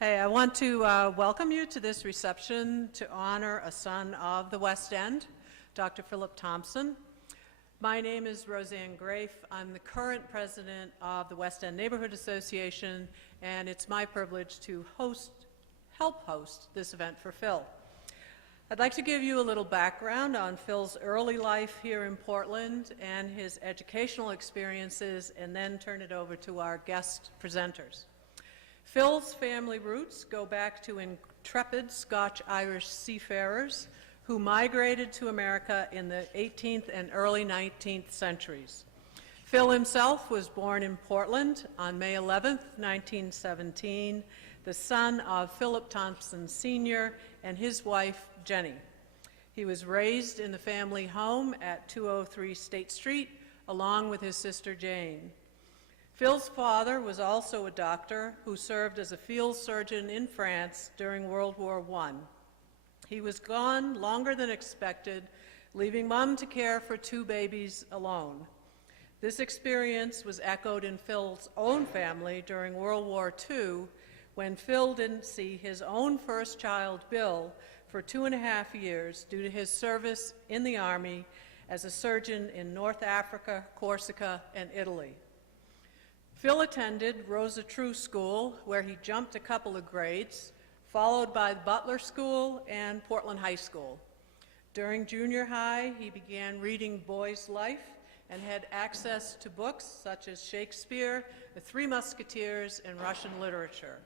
Hey, I want to welcome you to this reception to honor a son of the West End, Dr. Philip Thompson. My name is Roseanne Grafe. I'm the current president of the West End Neighborhood Association, and it's my privilege to help host this event for Phil. I'd like to give you a little background on Phil's early life here in Portland and his educational experiences, and then turn it over to our guest presenters. Phil's family roots go back to intrepid Scotch-Irish seafarers who migrated to America in the 18th and early 19th centuries. Phil himself was born in Portland on May 11th, 1917, the son of Philip Thompson Sr. and his wife, Jenny. He was raised in the family home at 203 State Street, along with his sister Jane. Phil's father was also a doctor who served as a field surgeon in France during World War I. He was gone longer than expected, leaving Mom to care for two babies alone. This experience was echoed in Phil's own family during World War II, when Phil didn't see his own first child, Bill, for 2.5 years due to his service in the Army as a surgeon in North Africa, Corsica, and Italy. Phil attended Rosa True School, where he jumped a couple of grades, followed by Butler School and Portland High School. During junior high, he began reading Boy's Life and had access to books such as Shakespeare, The Three Musketeers, and Russian literature.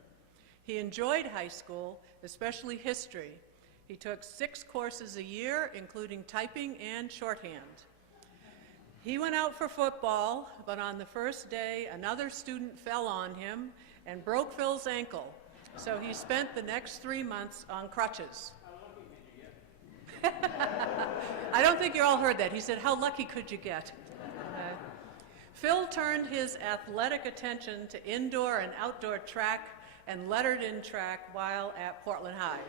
He enjoyed high school, especially history. He took 6 courses a year, including typing and shorthand. He went out for football, but on the first day, another student fell on him and broke Phil's ankle, so he spent the next 3 months on crutches. I don't think you all heard that. He said, "How lucky could you get?" Phil turned his athletic attention to indoor and outdoor track and lettered in track while at Portland High.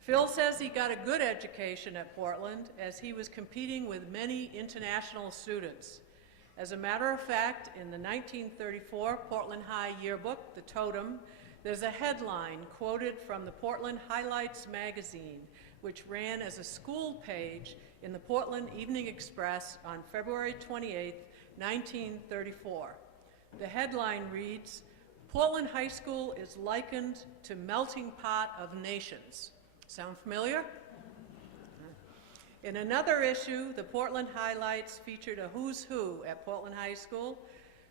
Phil says he got a good education at Portland as he was competing with many international students. As a matter of fact, in the 1934 Portland High yearbook, The Totem, there's a headline quoted from the Portland Highlights magazine, which ran as a school page in the Portland Evening Express on February 28, 1934. The headline reads, "Portland High School is likened to melting pot of nations." Sound familiar? In another issue, the Portland Highlights featured a who's who at Portland High School,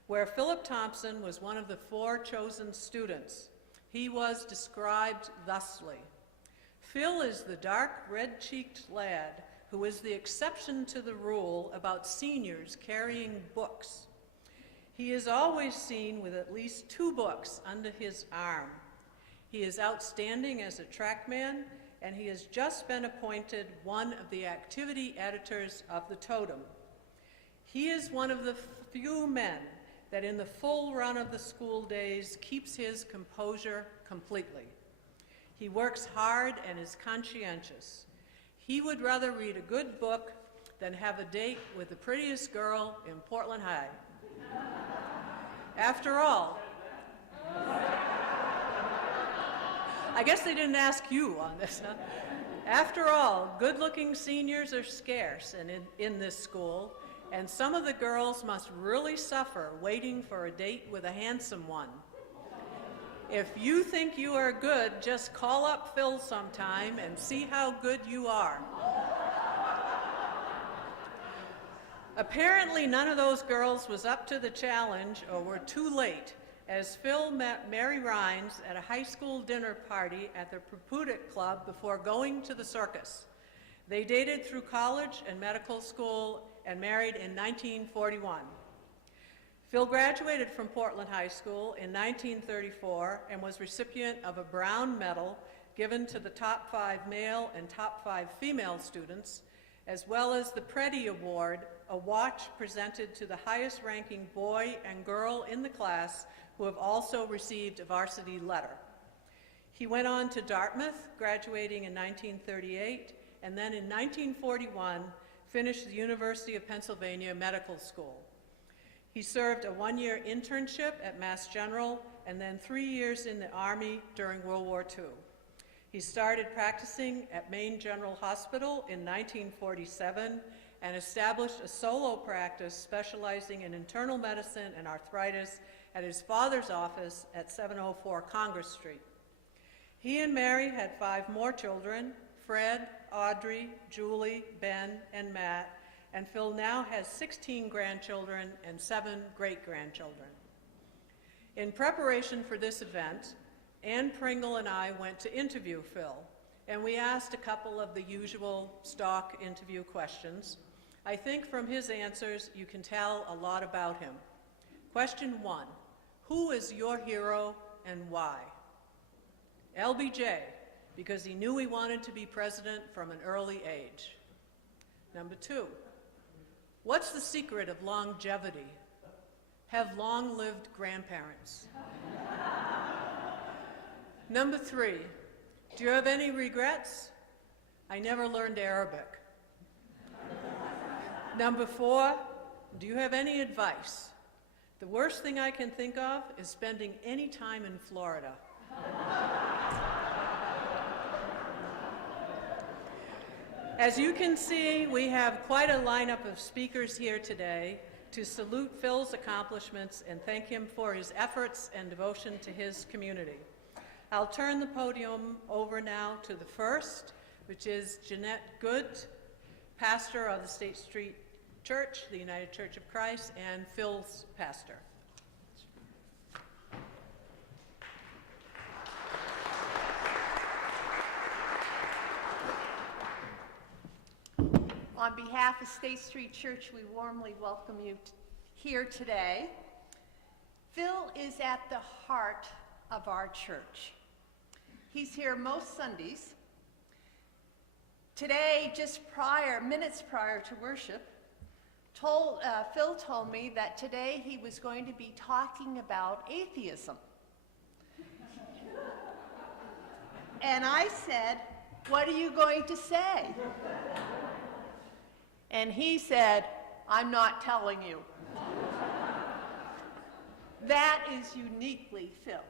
where Philip Thompson was one of the 4 chosen students. He was described thusly: "Phil is the dark, red-cheeked lad who is the exception to the rule about seniors carrying books. He is always seen with at least 2 books under his arm. He is outstanding as a trackman, and he has just been appointed one of the activity editors of The Totem. He is one of the few men that in the full run of the school days keeps his composure completely. He works hard and is conscientious. He would rather read a good book than have a date with the prettiest girl in Portland High. After all," I guess they didn't ask you on this, huh? "After all, good-looking seniors are scarce in this school, and some of the girls must really suffer waiting for a date with a handsome one. If you think you are good, just call up Phil sometime and see how good you are." Apparently, none of those girls was up to the challenge or were too late, as Phil met Mary Rhines at a high school dinner party at the Prepudit Club before going to the circus. They dated through college and medical school and married in 1941. Phil graduated from Portland High School in 1934 and was recipient of a Brown Medal given to the top 5 male and top 5 female students, as well as the Preddy Award, a watch presented to the highest-ranking boy and girl in the class who have also received a varsity letter. He went on to Dartmouth, graduating in 1938, and then in 1941 finished the University of Pennsylvania Medical School. He served a 1-year internship at Mass General and then 3 years in the Army during World War II. He started practicing at Maine General Hospital in 1947 and established a solo practice specializing in internal medicine and arthritis at his father's office at 704 Congress Street. He and Mary had 5 more children, Fred, Audrey, Julie, Ben, and Matt, and Phil now has 16 grandchildren and 7 great-grandchildren. In preparation for this event, Ann Pringle and I went to interview Phil, and we asked a couple of the usual stock interview questions. I think from his answers you can tell a lot about him. Question 1, who is your hero and why? LBJ, because he knew he wanted to be president from an early age. Number 2, what's the secret of longevity? Have long-lived grandparents. Number 3, do you have any regrets? I never learned Arabic. Number 4, do you have any advice? The worst thing I can think of is spending any time in Florida. As you can see, we have quite a lineup of speakers here today to salute Phil's accomplishments and thank him for his efforts and devotion to his community. I'll turn the podium over now to the first, which is Jeanette Good, pastor of the State Street Church, the United Church of Christ, and Phil's pastor. On behalf of State Street Church, we warmly welcome you here today. Phil is at the heart of our church. He's here most Sundays. Today, just minutes prior to worship, Phil told me that today he was going to be talking about atheism. And I said, "What are you going to say?" And he said, "I'm not telling you." That is uniquely Phil.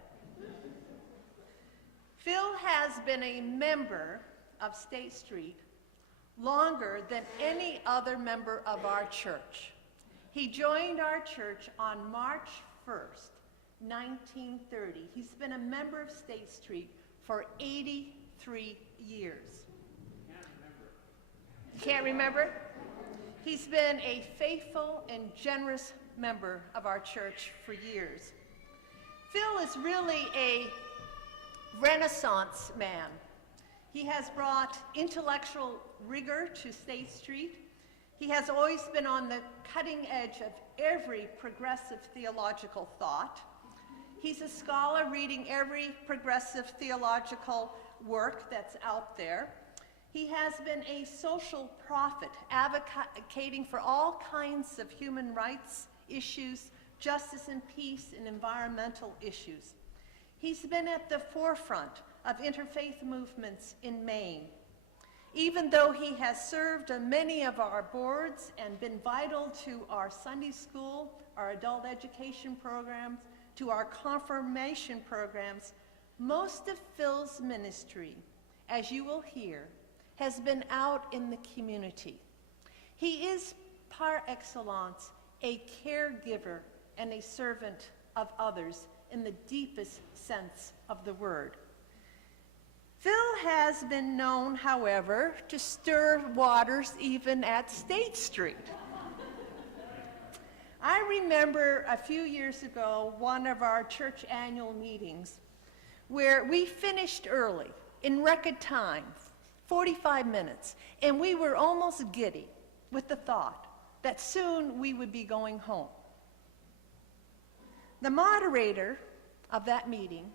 Phil has been a member of State Street longer than any other member of our church. He joined our church on March 1st, 1930. He's been a member of State Street for 83 years. Can't remember? He's been a faithful and generous member of our church for years. Phil is really a Renaissance man. He has brought intellectual rigor to State Street. He has always been on the cutting edge of every progressive theological thought. He's a scholar reading every progressive theological work that's out there. He has been a social prophet, advocating for all kinds of human rights issues, justice and peace, and environmental issues. He's been at the forefront of interfaith movements in Maine. Even though he has served on many of our boards and been vital to our Sunday school, our adult education programs, to our confirmation programs, most of Phil's ministry, as you will hear, has been out in the community. He is par excellence a caregiver and a servant of others in the deepest sense of the word. Phil has been known, however, to stir waters even at State Street. I remember a few years ago one of our church annual meetings where we finished early, in record time, 45 minutes, and we were almost giddy with the thought that soon we would be going home. The moderator of that meeting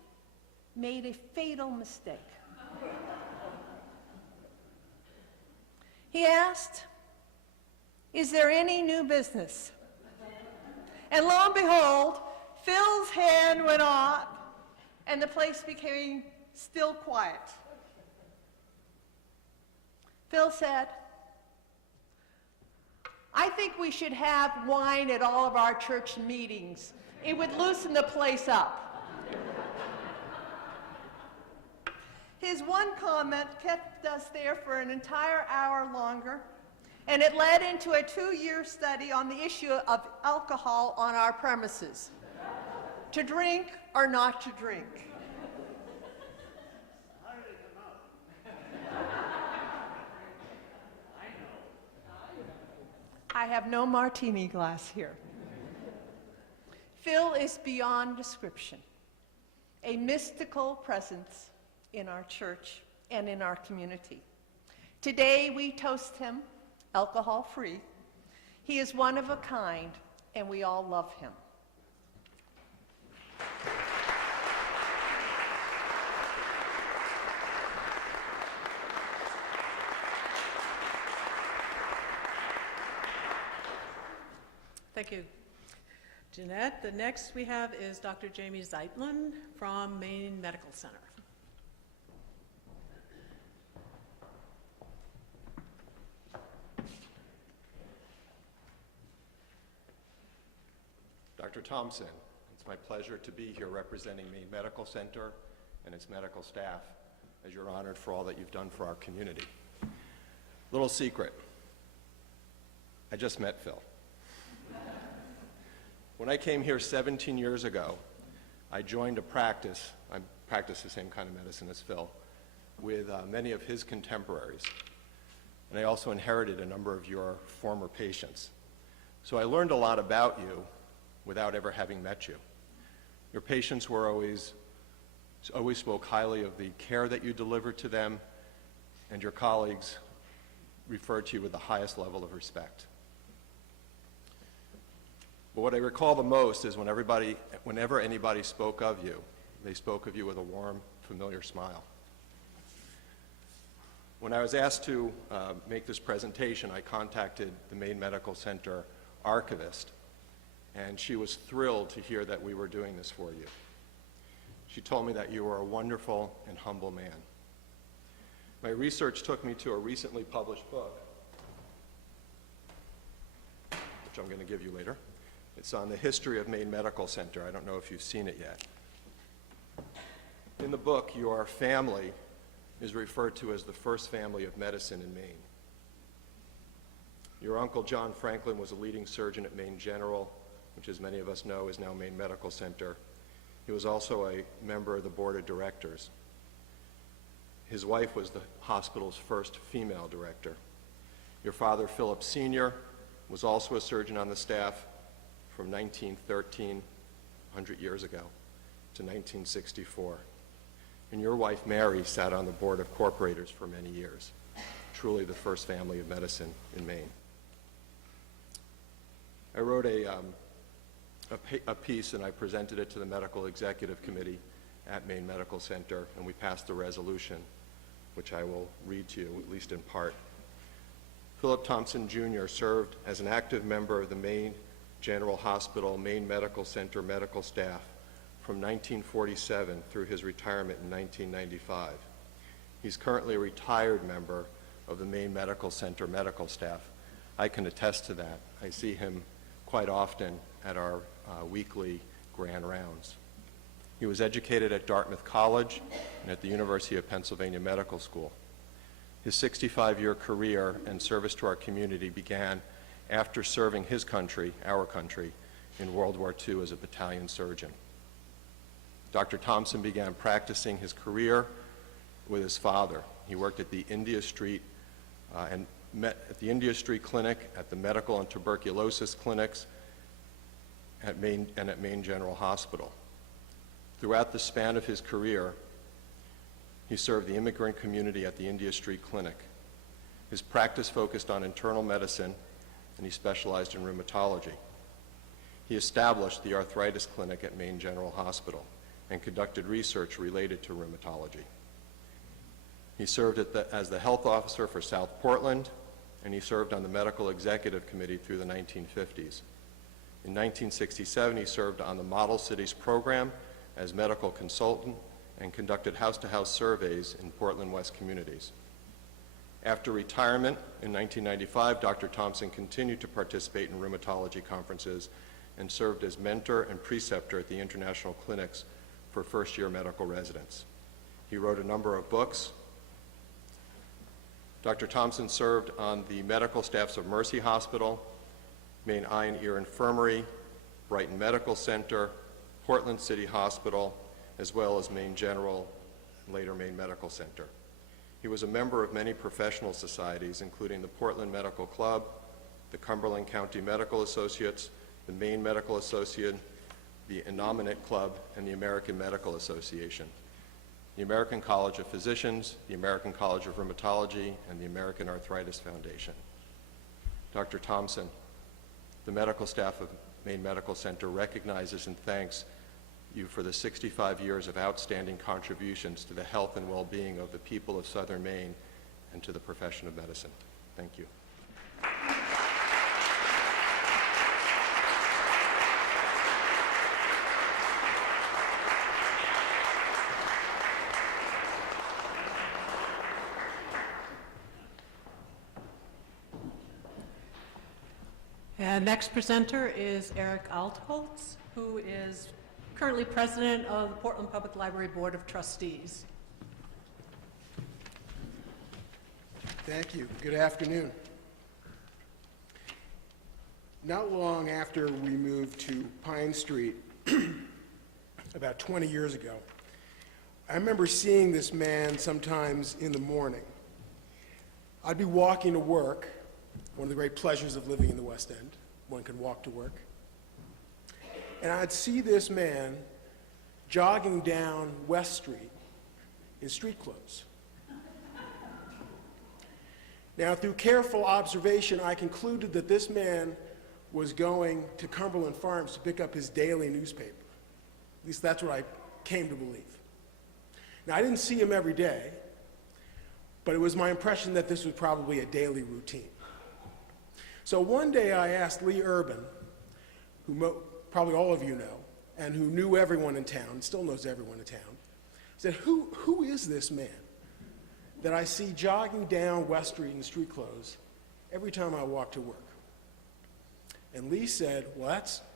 made a fatal mistake. He asked, "Is there any new business?" And lo and behold, Phil's hand went up and the place became still quiet. Phil said, "I think we should have wine at all of our church meetings. It would loosen the place up." His one comment kept us there for an entire hour longer, and it led into a 2-year study on the issue of alcohol on our premises. To drink or not to drink. How did it come out? I have no martini glass here. Phil is beyond description, a mystical presence in our church and in our community. Today we toast him alcohol-free. He is one of a kind, and we all love him. Thank you, Jeanette. The next we have is Dr. Jamie Zeitlin from Maine Medical Center. Dr. Thompson, it's my pleasure to be here representing Maine Medical Center and its medical staff, as you're honored for all that you've done for our community. Little secret, I just met Phil. When I came here 17 years ago, I joined a practice, I practice the same kind of medicine as Phil, with many of his contemporaries. And I also inherited a number of your former patients. So I learned a lot about you without ever having met you. Your patients were always spoke highly of the care that you delivered to them, and your colleagues referred to you with the highest level of respect. But what I recall the most is whenever anybody spoke of you, they spoke of you with a warm, familiar smile. When I was asked to make this presentation, I contacted the Maine Medical Center archivist, and she was thrilled to hear that we were doing this for you. She told me that you were a wonderful and humble man. My research took me to a recently published book, which I'm going to give you later. It's on the history of Maine Medical Center. I don't know if you've seen it yet. In the book, your family is referred to as the first family of medicine in Maine. Your uncle John Franklin was a leading surgeon at Maine General, which, as many of us know, is now Maine Medical Center. He was also a member of the board of directors. His wife was the hospital's first female director. Your father, Philip Sr., was also a surgeon on the staff from 1913, 100 years ago, to 1964. And your wife, Mary, sat on the board of corporators for many years. Truly the first family of medicine in Maine. I wrote a piece, and I presented it to the Medical Executive Committee at Maine Medical Center, and we passed a resolution, which I will read to you, at least in part. Philip Thompson, Jr. served as an active member of the Maine General Hospital, Maine Medical Center medical staff from 1947 through his retirement in 1995. He's currently a retired member of the Maine Medical Center medical staff. I can attest to that. I see him quite often at our weekly grand rounds. He was educated at Dartmouth College and at the University of Pennsylvania Medical School. His 65-year career and service to our community began after serving his country, our country, in World War II as a battalion surgeon. Dr. Thompson began practicing his career with his father. He worked at the India Street Clinic, at the medical and tuberculosis clinics, at Maine General Hospital. Throughout the span of his career, he served the immigrant community at the India Street Clinic. His practice focused on internal medicine, and he specialized in rheumatology. He established the arthritis clinic at Maine General Hospital and conducted research related to rheumatology. He served as the health officer for South Portland, and he served on the Medical Executive Committee through the 1950s. In 1967, he served on the Model Cities program as medical consultant and conducted house-to-house surveys in Portland West communities. After retirement in 1995, Dr. Thompson continued to participate in rheumatology conferences and served as mentor and preceptor at the international clinics for first-year medical residents. He wrote a number of books. Dr. Thompson served on the medical staffs of Mercy Hospital, Maine Eye and Ear Infirmary, Brighton Medical Center, Portland City Hospital, as well as Maine General, and later Maine Medical Center. He was a member of many professional societies, including the Portland Medical Club, the Cumberland County Medical Associates, the Maine Medical Associate, the Innominate Club, and the American Medical Association, the American College of Physicians, the American College of Rheumatology, and the American Arthritis Foundation. Dr. Thompson, the medical staff of Maine Medical Center recognizes and thanks you for the 65 years of outstanding contributions to the health and well-being of the people of Southern Maine and to the profession of medicine. Thank you. And next presenter is Eric Altholtz, who is currently president of the Portland Public Library Board of Trustees. Thank you. Good afternoon. Not long after we moved to Pine Street, about 20 years ago, I remember seeing this man sometimes in the morning. I'd be walking to work, one of the great pleasures of living in the West End. One can walk to work. And I'd see this man jogging down West Street in street clothes. Now, through careful observation, I concluded that this man was going to Cumberland Farms to pick up his daily newspaper. At least that's what I came to believe. Now, I didn't see him every day, but it was my impression that this was probably a daily routine. So one day I asked Lee Urban, who probably all of you know, and who knew everyone in town, still knows everyone in town, said, who is this man that I see jogging down West Street in street clothes every time I walk to work? And Lee said, well,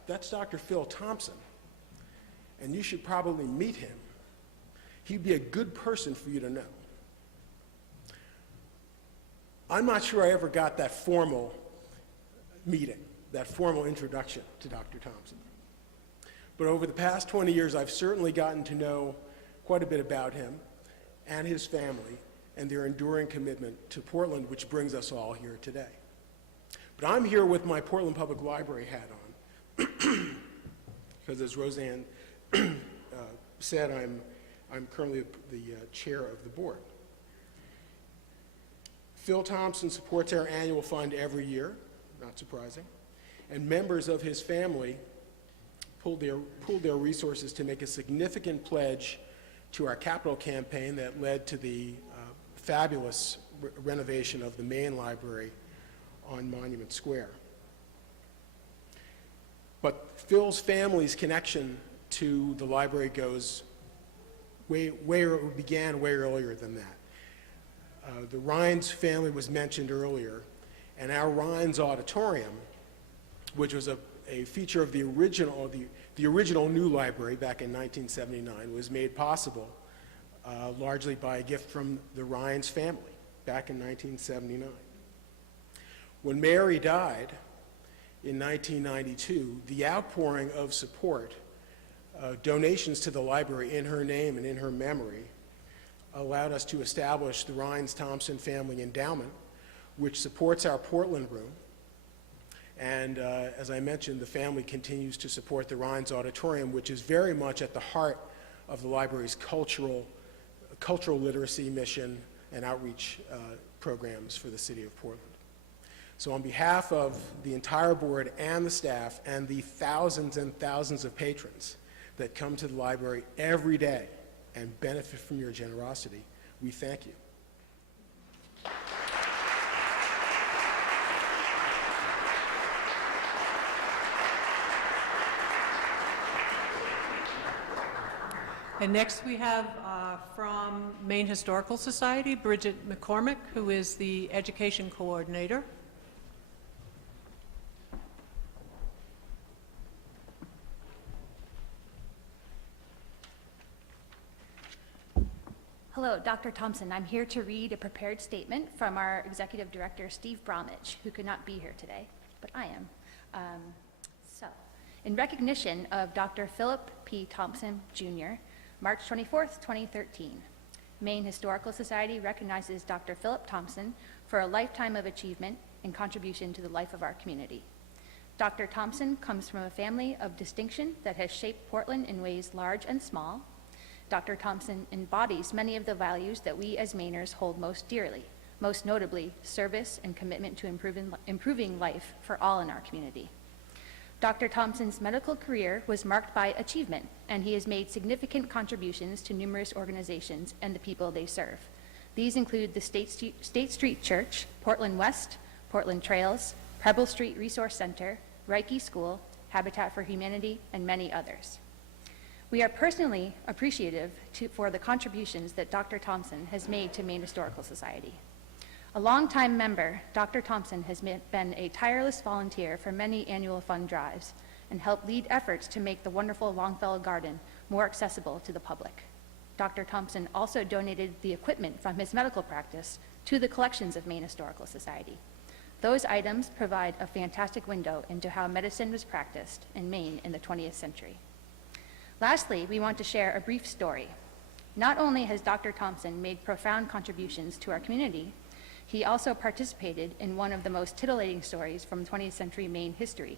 that's Dr. Phil Thompson, and you should probably meet him. He'd be a good person for you to know. I'm not sure I ever got that formal meeting, that formal introduction to Dr. Thompson. But over the past 20 years, I've certainly gotten to know quite a bit about him and his family and their enduring commitment to Portland, which brings us all here today. But I'm here with my Portland Public Library hat on, because as Roseanne said, I'm currently the chair of the board. Phil Thompson supports our annual fund every year, not surprising, and members of his family pooled their resources to make a significant pledge to our capital campaign that led to the fabulous renovation of the Maine Library on Monument Square. But Phil's family's connection to the library goes began way earlier than that. The Rhines family was mentioned earlier, and our Rhines Auditorium, which was a feature of the original new library back in 1979, was made possible largely by a gift from the Rhines family back in 1979. When Mary died in 1992, the outpouring of support, donations to the library in her name and in her memory, allowed us to establish the Rhines Thompson Family Endowment, which supports our Portland room. And as I mentioned, the family continues to support the Rhines Auditorium, which is very much at the heart of the library's cultural literacy mission and outreach programs for the city of Portland. So on behalf of the entire board and the staff and the thousands and thousands of patrons that come to the library every day and benefit from your generosity, we thank you. And next we have from Maine Historical Society, Bridget McCormick, who is the education coordinator. Hello, Dr. Thompson. I'm here to read a prepared statement from our Executive Director, Steve Bromwich, who could not be here today, but I am. In recognition of Dr. Philip P. Thompson, Jr., March 24th, 2013, Maine Historical Society recognizes Dr. Philip Thompson for a lifetime of achievement and contribution to the life of our community. Dr. Thompson comes from a family of distinction that has shaped Portland in ways large and small. Dr. Thompson embodies many of the values that we as Mainers hold most dearly, most notably service and commitment to improving life for all in our community. Dr. Thompson's medical career was marked by achievement, and he has made significant contributions to numerous organizations and the people they serve. These include the State Street Church, Portland West, Portland Trails, Preble Street Resource Center, Reiki School, Habitat for Humanity, and many others. We are personally appreciative for the contributions that Dr. Thompson has made to Maine Historical Society. A longtime member, Dr. Thompson has been a tireless volunteer for many annual fund drives and helped lead efforts to make the wonderful Longfellow Garden more accessible to the public. Dr. Thompson also donated the equipment from his medical practice to the collections of Maine Historical Society. Those items provide a fantastic window into how medicine was practiced in Maine in the 20th century. Lastly, we want to share a brief story. Not only has Dr. Thompson made profound contributions to our community, he also participated in one of the most titillating stories from 20th century Maine history,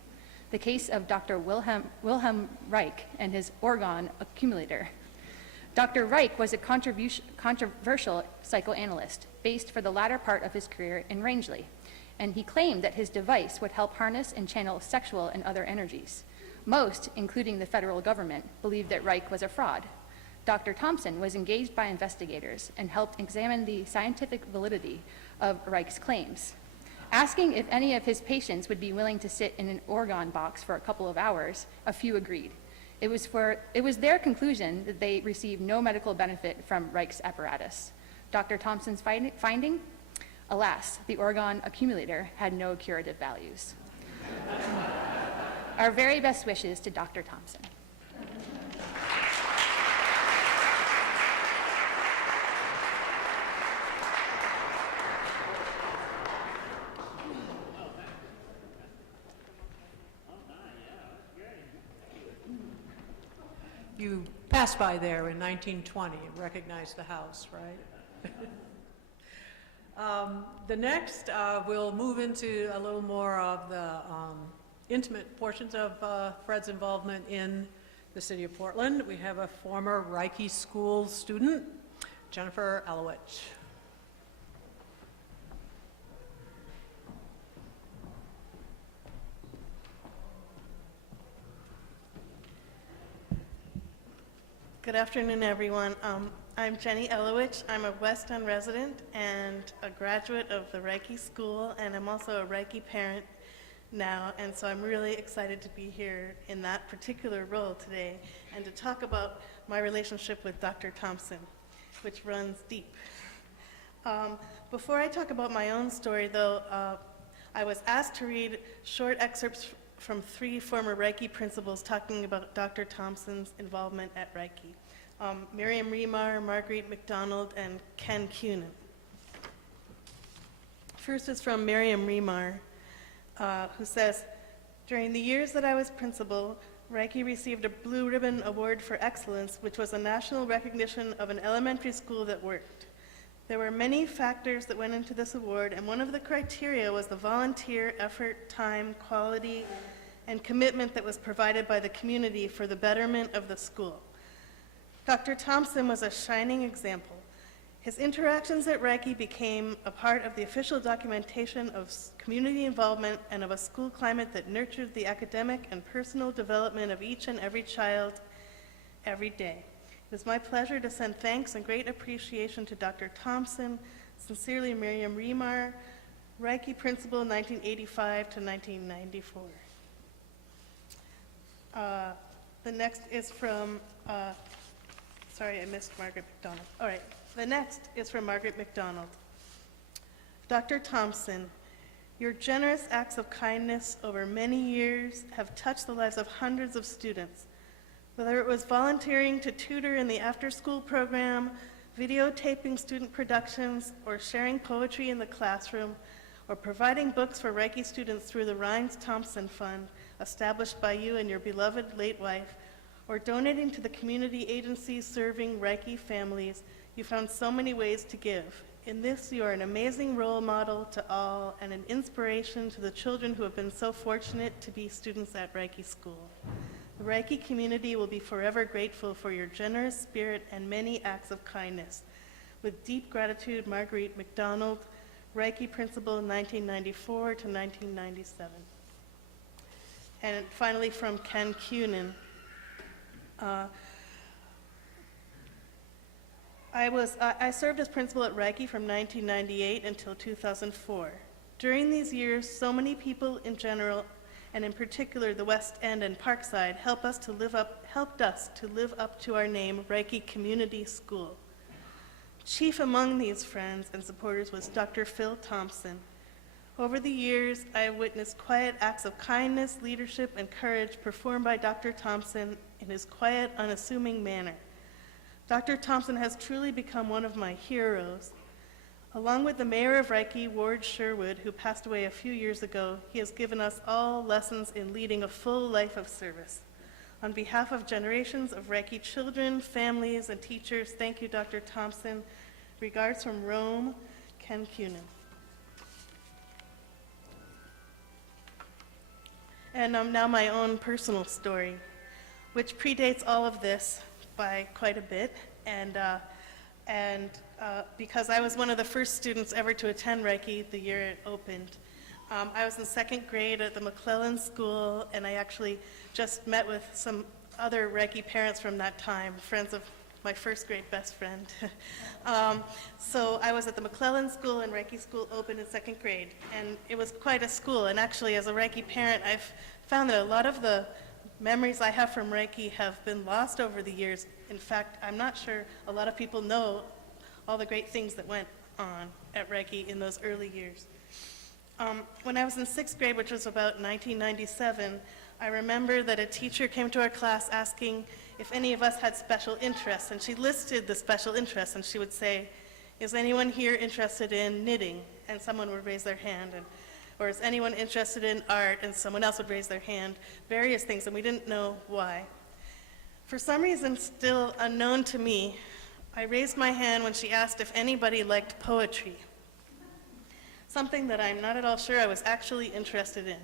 the case of Dr. Wilhelm Reich and his orgone accumulator. Dr. Reich was a controversial psychoanalyst based for the latter part of his career in Rangeley, and he claimed that his device would help harness and channel sexual and other energies. Most, including the federal government, believed that Reich was a fraud. Dr. Thompson was engaged by investigators and helped examine the scientific validity of Reich's claims. Asking if any of his patients would be willing to sit in an orgone box for a couple of hours, a few agreed. It was their conclusion that they received no medical benefit from Reich's apparatus. Dr. Thompson's finding? Alas, the orgone accumulator had no curative values. Our very best wishes to Dr. Thompson. You passed by there in 1920 and recognized the house, right? The next, we'll move into a little more of the intimate portions of Fred's involvement in the city of Portland. We have a former Reiki School student, Jennifer Elowich. Good afternoon, everyone. I'm Jenny Elowich. I'm a West End resident and a graduate of the Reiki School, and I'm also a Reiki parent now, and so I'm really excited to be here in that particular role today and to talk about my relationship with Dr. Thompson, which runs deep. Before I talk about my own story, though, I was asked to read short excerpts from 3 former Reiki principals talking about Dr. Thompson's involvement at Reiki. Miriam Remar, Marguerite McDonald, and Ken Cunin. First is from Miriam Remar, who says, during the years that I was principal, Reiki received a Blue Ribbon Award for Excellence, which was a national recognition of an elementary school that worked. There were many factors that went into this award, and one of the criteria was the volunteer effort, time, quality, and commitment that was provided by the community for the betterment of the school. Dr. Thompson was a shining example. His interactions at Reiki became a part of the official documentation of community involvement and of a school climate that nurtured the academic and personal development of each and every child every day. It is my pleasure to send thanks and great appreciation to Dr. Thompson. Sincerely, Miriam Remar, Reiki Principal, 1985 to 1994. The next is from, sorry, I missed Margaret McDonald. All right, the next is from Margaret McDonald. Dr. Thompson, your generous acts of kindness over many years have touched the lives of hundreds of students. Whether it was volunteering to tutor in the after-school program, videotaping student productions, or sharing poetry in the classroom, or providing books for Reiki students through the Thompson Fund, established by you and your beloved late wife, or donating to the community agencies serving Reiki families, you found so many ways to give. In this, you are an amazing role model to all and an inspiration to the children who have been so fortunate to be students at Reiki School. The Reiki community will be forever grateful for your generous spirit and many acts of kindness. With deep gratitude, Marguerite McDonald, Reiki Principal 1994 to 1997. And finally from Ken Cunin. I served as principal at Reiki from 1998 until 2004. During these years, so many people in general, and in particular the West End and Parkside, helped us to live up to our name, Reiki Community School. Chief among these friends and supporters was Dr. Phil Thompson. Over the years, I witnessed quiet acts of kindness, leadership, and courage performed by Dr. Thompson in his quiet, unassuming manner. Dr. Thompson has truly become one of my heroes. Along with the mayor of Reiki, Ward Sherwood, who passed away a few years ago, he has given us all lessons in leading a full life of service. On behalf of generations of Reiki children, families, and teachers, thank you, Dr. Thompson. Regards from Rome, Ken Cunin. And now my own personal story, which predates all of this by quite a bit, and because I was one of the first students ever to attend Reiki the year it opened. I was in second grade at the McClellan School, and I actually just met with some other Reiki parents from that time, friends of my first grade best friend. So I was at the McClellan School, and Reiki School opened in second grade, and it was quite a school. And actually, as a Reiki parent, I've found that a lot of the memories I have from Reiki have been lost over the years. In fact, I'm not sure a lot of people know all the great things that went on at Reiki in those early years. When I was in sixth grade, which was about 1997, I remember that a teacher came to our class asking if any of us had special interests, and she listed the special interests, and she would say, "Is anyone here interested in knitting?" And someone would raise their hand, or "Is anyone interested in art?" And someone else would raise their hand, various things, and we didn't know why. For some reason still unknown to me, I raised my hand when she asked if anybody liked poetry, something that I'm not at all sure I was actually interested in.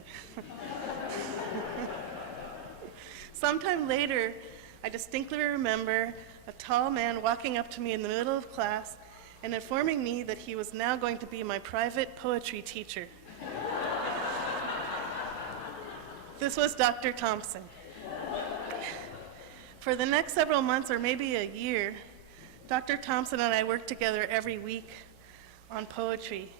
Sometime later, I distinctly remember a tall man walking up to me in the middle of class and informing me that he was now going to be my private poetry teacher. This was Dr. Thompson. For the next several months, or maybe a year, Dr. Thompson and I worked together every week on poetry.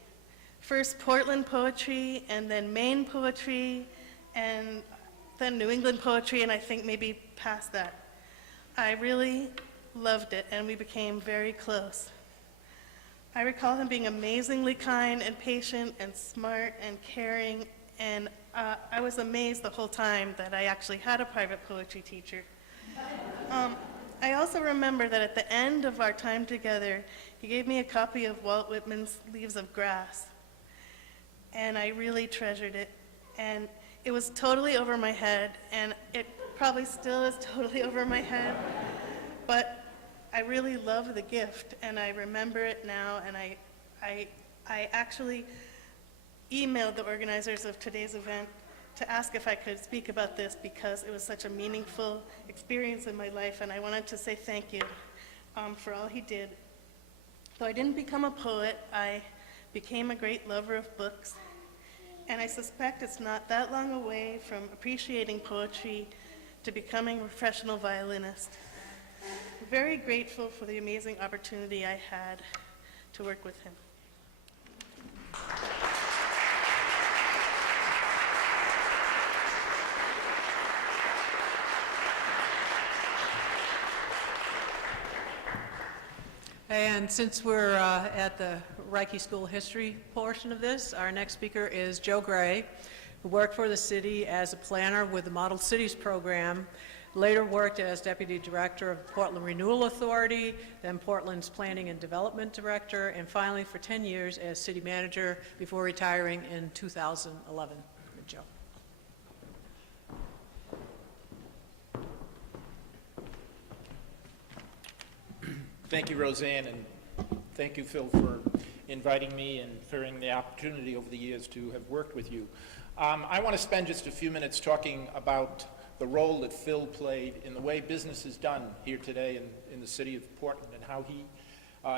First Portland poetry, and then Maine poetry, and then New England poetry, and I think maybe past that. I really loved it, and we became very close. I recall him being amazingly kind and patient and smart and caring, and I was amazed the whole time that I actually had a private poetry teacher. I also remember that at the end of our time together, he gave me a copy of Walt Whitman's Leaves of Grass, and I really treasured it. And it was totally over my head, and it probably still is totally over my head, but I really love the gift, and I remember it now, and I actually emailed the organizers of today's event to ask if I could speak about this because it was such a meaningful experience in my life, and I wanted to say thank you for all he did. Though I didn't become a poet, I became a great lover of books, and I suspect it's not that long away from appreciating poetry to becoming a professional violinist. I'm very grateful for the amazing opportunity I had to work with him. And since we're at the Reiki School history portion of this, our next speaker is Joe Gray, who worked for the city as a planner with the Model Cities program Later worked as Deputy Director of Portland Renewal Authority, then Portland's Planning and Development Director, and finally for 10 years as City Manager before retiring in 2011. Joe. Thank you, Roseanne, and thank you, Phil, for inviting me and for the opportunity over the years to have worked with you. I want to spend just a few minutes talking about the role that Phil played in the way business is done here today in the city of Portland and how he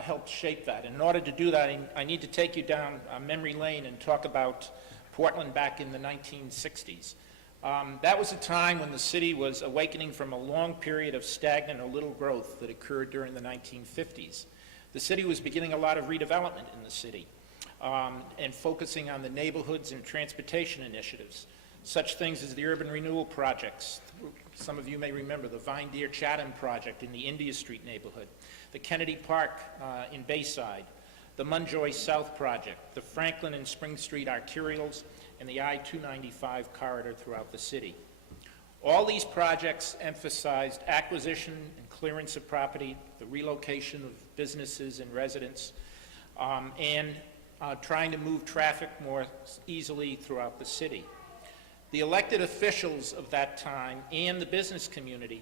helped shape that. And in order to do that, I need to take you down memory lane and talk about Portland back in the 1960s. That was a time when the city was awakening from a long period of stagnant or little growth that occurred during the 1950s. The city was beginning a lot of redevelopment in the city and focusing on the neighborhoods and transportation initiatives, such things as the urban renewal projects. Some of you may remember the Vine Deer Chatham project in the India Street neighborhood, the Kennedy Park in Bayside, the Munjoy South project, the Franklin and Spring Street arterials, and the I-295 corridor throughout the city. All these projects emphasized acquisition and clearance of property, the relocation of businesses and residents, and trying to move traffic more easily throughout the city. The elected officials of that time and the business community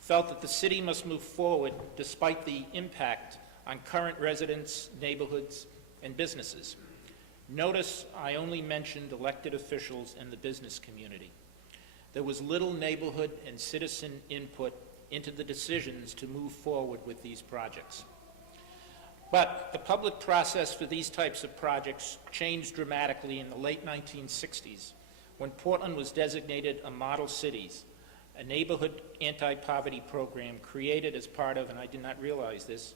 felt that the city must move forward despite the impact on current residents, neighborhoods, and businesses. Notice I only mentioned elected officials and the business community. There was little neighborhood and citizen input into the decisions to move forward with these projects. But the public process for these types of projects changed dramatically in the late 1960s when Portland was designated a model city, a neighborhood anti-poverty program created as part of, and I did not realize this,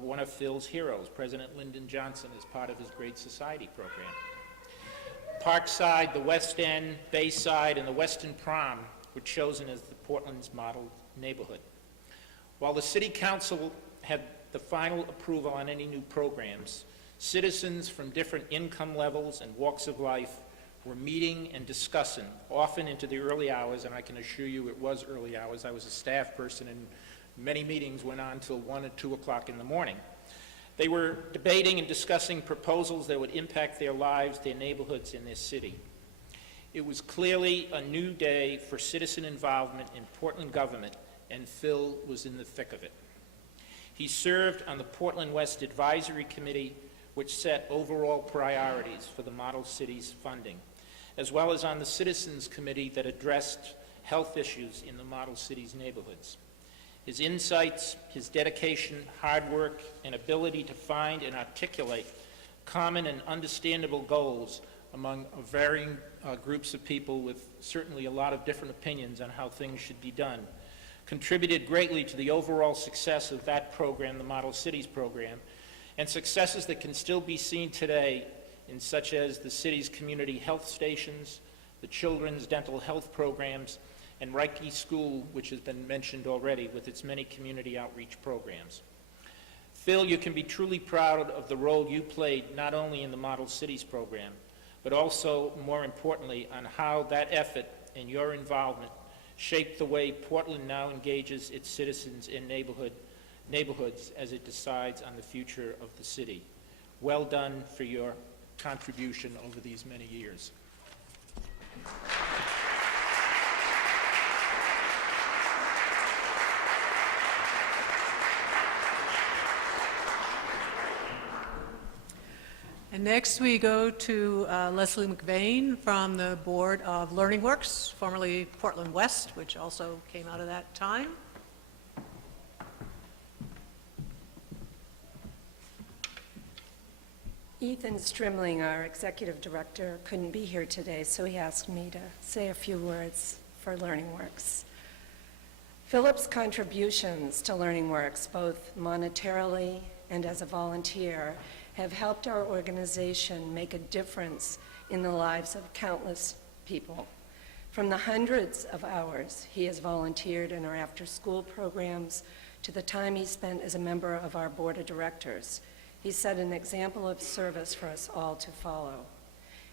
one of Phil's heroes, President Lyndon Johnson, as part of his Great Society program. Parkside, the West End, Bayside, and the Western Prom were chosen as the Portland's model neighborhood. While the City Council had the final approval on any new programs, citizens from different income levels and walks of life were meeting and discussing, often into the early hours, and I can assure you it was early hours. I was a staff person, and many meetings went on till 1 or 2 o'clock in the morning. They were debating and discussing proposals that would impact their lives, their neighborhoods, and their city. It was clearly a new day for citizen involvement in Portland government, and Phil was in the thick of it. He served on the Portland West Advisory Committee, which set overall priorities for the Model Cities funding, as well as on the Citizens Committee that addressed health issues in the Model Cities neighborhoods. His insights, his dedication, hard work, and ability to find and articulate common and understandable goals among varying groups of people with certainly a lot of different opinions on how things should be done contributed greatly to the overall success of that program, the Model Cities program, and successes that can still be seen today in such as the city's community health stations, the children's dental health programs, and Reiki School, which has been mentioned already, with its many community outreach programs. Phil, you can be truly proud of the role you played not only in the Model Cities program, but also, more importantly, on how that effort and your involvement shaped the way Portland now engages its citizens in neighborhoods as it decides on the future of the city. Well done for your contribution over these many years. And next we go to Leslie McVeigh from the Board of Learning Works, formerly Portland West, which also came out of that time. Ethan Strimling, our executive director, couldn't be here today, so he asked me to say a few words for Learning Works. Philip's contributions to Learning Works, both monetarily and as a volunteer, have helped our organization make a difference in the lives of countless people. From the hundreds of hours he has volunteered in our after-school programs to the time he spent as a member of our board of directors, he set an example of service for us all to follow.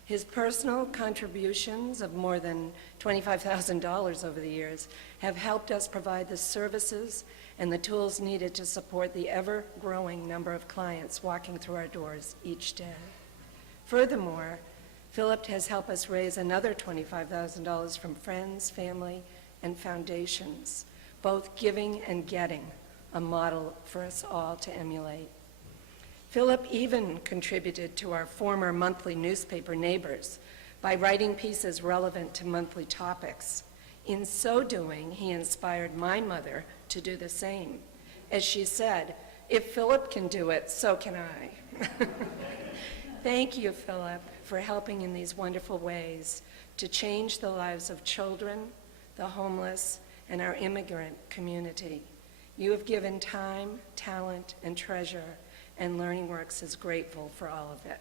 His personal contributions of more than $25,000 over the years have helped us provide the services and the tools needed to support the ever-growing number of clients walking through our doors each day. Furthermore, Philip has helped us raise another $25,000 from friends, family, and foundations, both giving and getting, a model for us all to emulate. Philip even contributed to our former monthly newspaper Neighbors by writing pieces relevant to monthly topics. In so doing, he inspired my mother to do the same. As she said, "If Philip can do it, so can I." Thank you, Philip, for helping in these wonderful ways to change the lives of children, the homeless, and our immigrant community. You have given time, talent, and treasure, and Learning Works is grateful for all of it.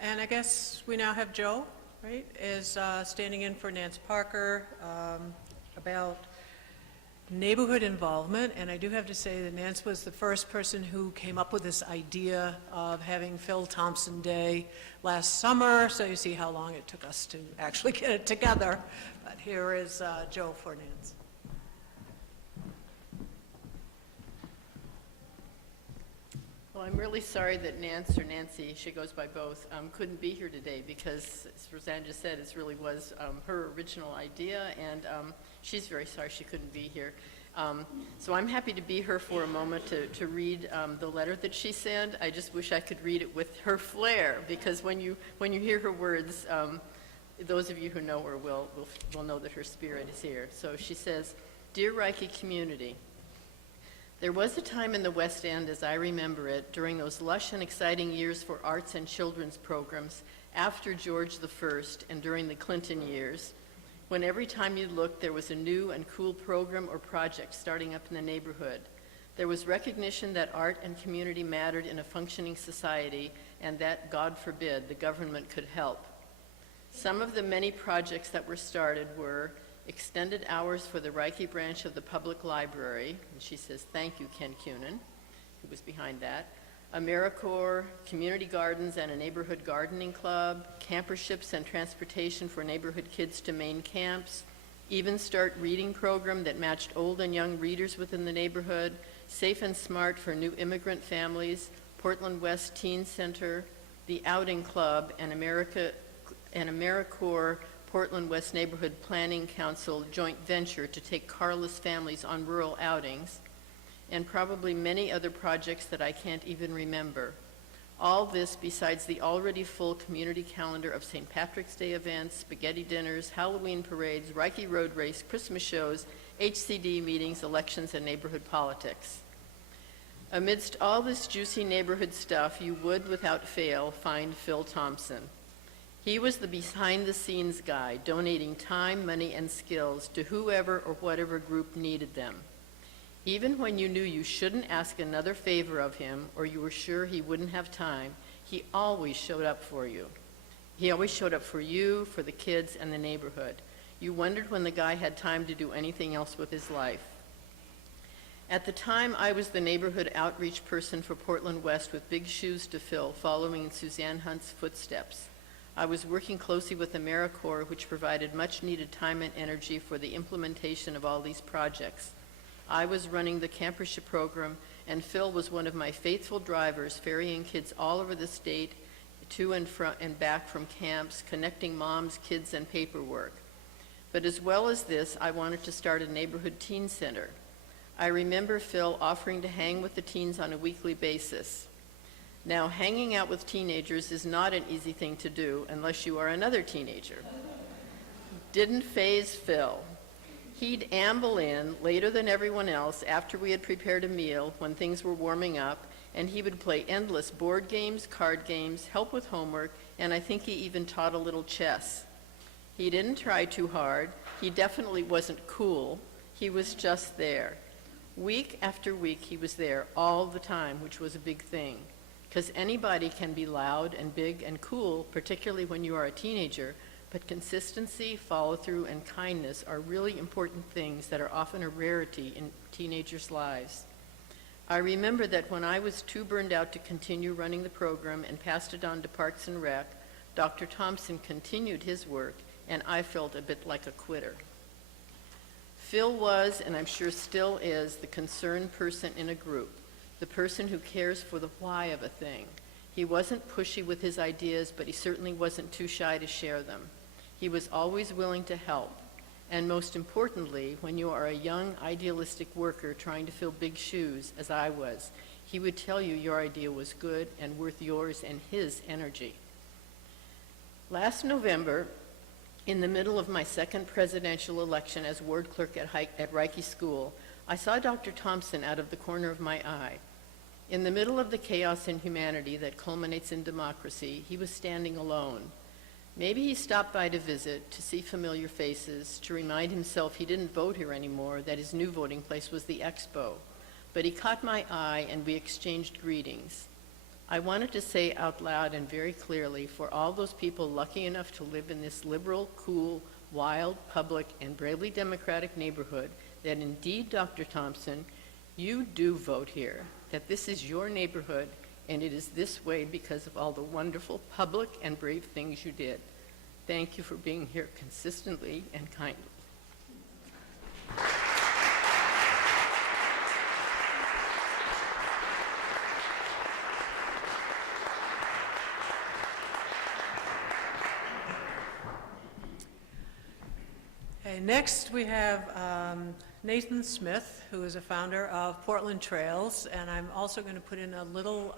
And I guess we now have Joe, right, is standing in for Nance Parker about neighborhood involvement. And I do have to say that Nance was the first person who came up with this idea of having Phil Thompson Day last summer, so you see how long it took us to actually get it together. But here is Joe for Nance. Well, I'm really sorry that Nance, or Nancy, she goes by both, couldn't be here today because, as Roseanne just said, it really was her original idea, and she's very sorry she couldn't be here. So I'm happy to be here for a moment to read the letter that she sent. I just wish I could read it with her flair, because when you hear her words, those of you who know her will know that her spirit is here. So she says, "Dear Reiki community, there was a time in the West End, as I remember it, during those lush and exciting years for arts and children's programs after George I and during the Clinton years, when every time you looked there was a new and cool program or project starting up in the neighborhood. There was recognition that art and community mattered in a functioning society and that, God forbid, the government could help. Some of the many projects that were started were extended hours for the Reiki branch of the public library," and she says, "Thank you, Ken Cunin, who was behind that, AmeriCorps, community gardens and a neighborhood gardening club, camperships and transportation for neighborhood kids to Maine camps, Even Start reading program that matched old and young readers within the neighborhood, Safe and Smart for new immigrant families, Portland West Teen Center, the Outing Club, and AmeriCorps Portland West Neighborhood Planning Council joint venture to take carless families on rural outings, and probably many other projects that I can't even remember. All this besides the already full community calendar of St. Patrick's Day events, spaghetti dinners, Halloween parades, Reiki road race, Christmas shows, HCD meetings, elections, and neighborhood politics. Amidst all this juicy neighborhood stuff, you would, without fail, find Phil Thompson. He was the behind-the-scenes guy, donating time, money, and skills to whoever or whatever group needed them. Even when you knew you shouldn't ask another favor of him, or you were sure he wouldn't have time, he always showed up for you. He always showed up for you, for the kids, and the neighborhood. You wondered when the guy had time to do anything else with his life. At the time, I was the neighborhood outreach person for Portland West with big shoes to fill, following in Suzanne Hunt's footsteps. I was working closely with AmeriCorps, which provided much-needed time and energy for the implementation of all these projects. I was running the campership program, and Phil was one of my faithful drivers, ferrying kids all over the state to and back from camps, connecting moms, kids, and paperwork. But as well as this, I wanted to start a neighborhood teen center. I remember Phil offering to hang with the teens on a weekly basis. Now, hanging out with teenagers is not an easy thing to do unless you are another teenager. Didn't faze Phil. He'd amble in later than everyone else after we had prepared a meal when things were warming up, and he would play endless board games, card games, help with homework, and I think he even taught a little chess. He didn't try too hard. He definitely wasn't cool. He was just there. Week after week, he was there all the time, which was a big thing. Because anybody can be loud and big and cool, particularly when you are a teenager, But consistency, follow-through, and kindness are really important things that are often a rarity in teenagers' lives. I remember that when I was too burned out to continue running the program and passed it on to Parks and Rec, Dr. Thompson continued his work, and I felt a bit like a quitter. Phil was, and I'm sure still is, the concerned person in a group, the person who cares for the why of a thing. He wasn't pushy with his ideas, but he certainly wasn't too shy to share them. He was always willing to help. And most importantly, when you are a young, idealistic worker trying to fill big shoes, as I was, he would tell you your idea was good and worth yours and his energy. Last November, in the middle of my second presidential election as ward clerk at Reiki School, I saw Dr. Thompson out of the corner of my eye. In the middle of the chaos in humanity that culminates in democracy, he was standing alone. Maybe he stopped by to visit, to see familiar faces, to remind himself he didn't vote here anymore, that his new voting place was the Expo. But he caught my eye and we exchanged greetings. I wanted to say out loud and very clearly, for all those people lucky enough to live in this liberal, cool, wild, public, and bravely democratic neighborhood, that indeed, Dr. Thompson, you do vote here, that this is your neighborhood, and it is this way because of all the wonderful public and brave things you did. Thank you for being here consistently and kindly. Okay, next we have Nathan Smith, who is a founder of Portland Trails, and I'm also going to put in a little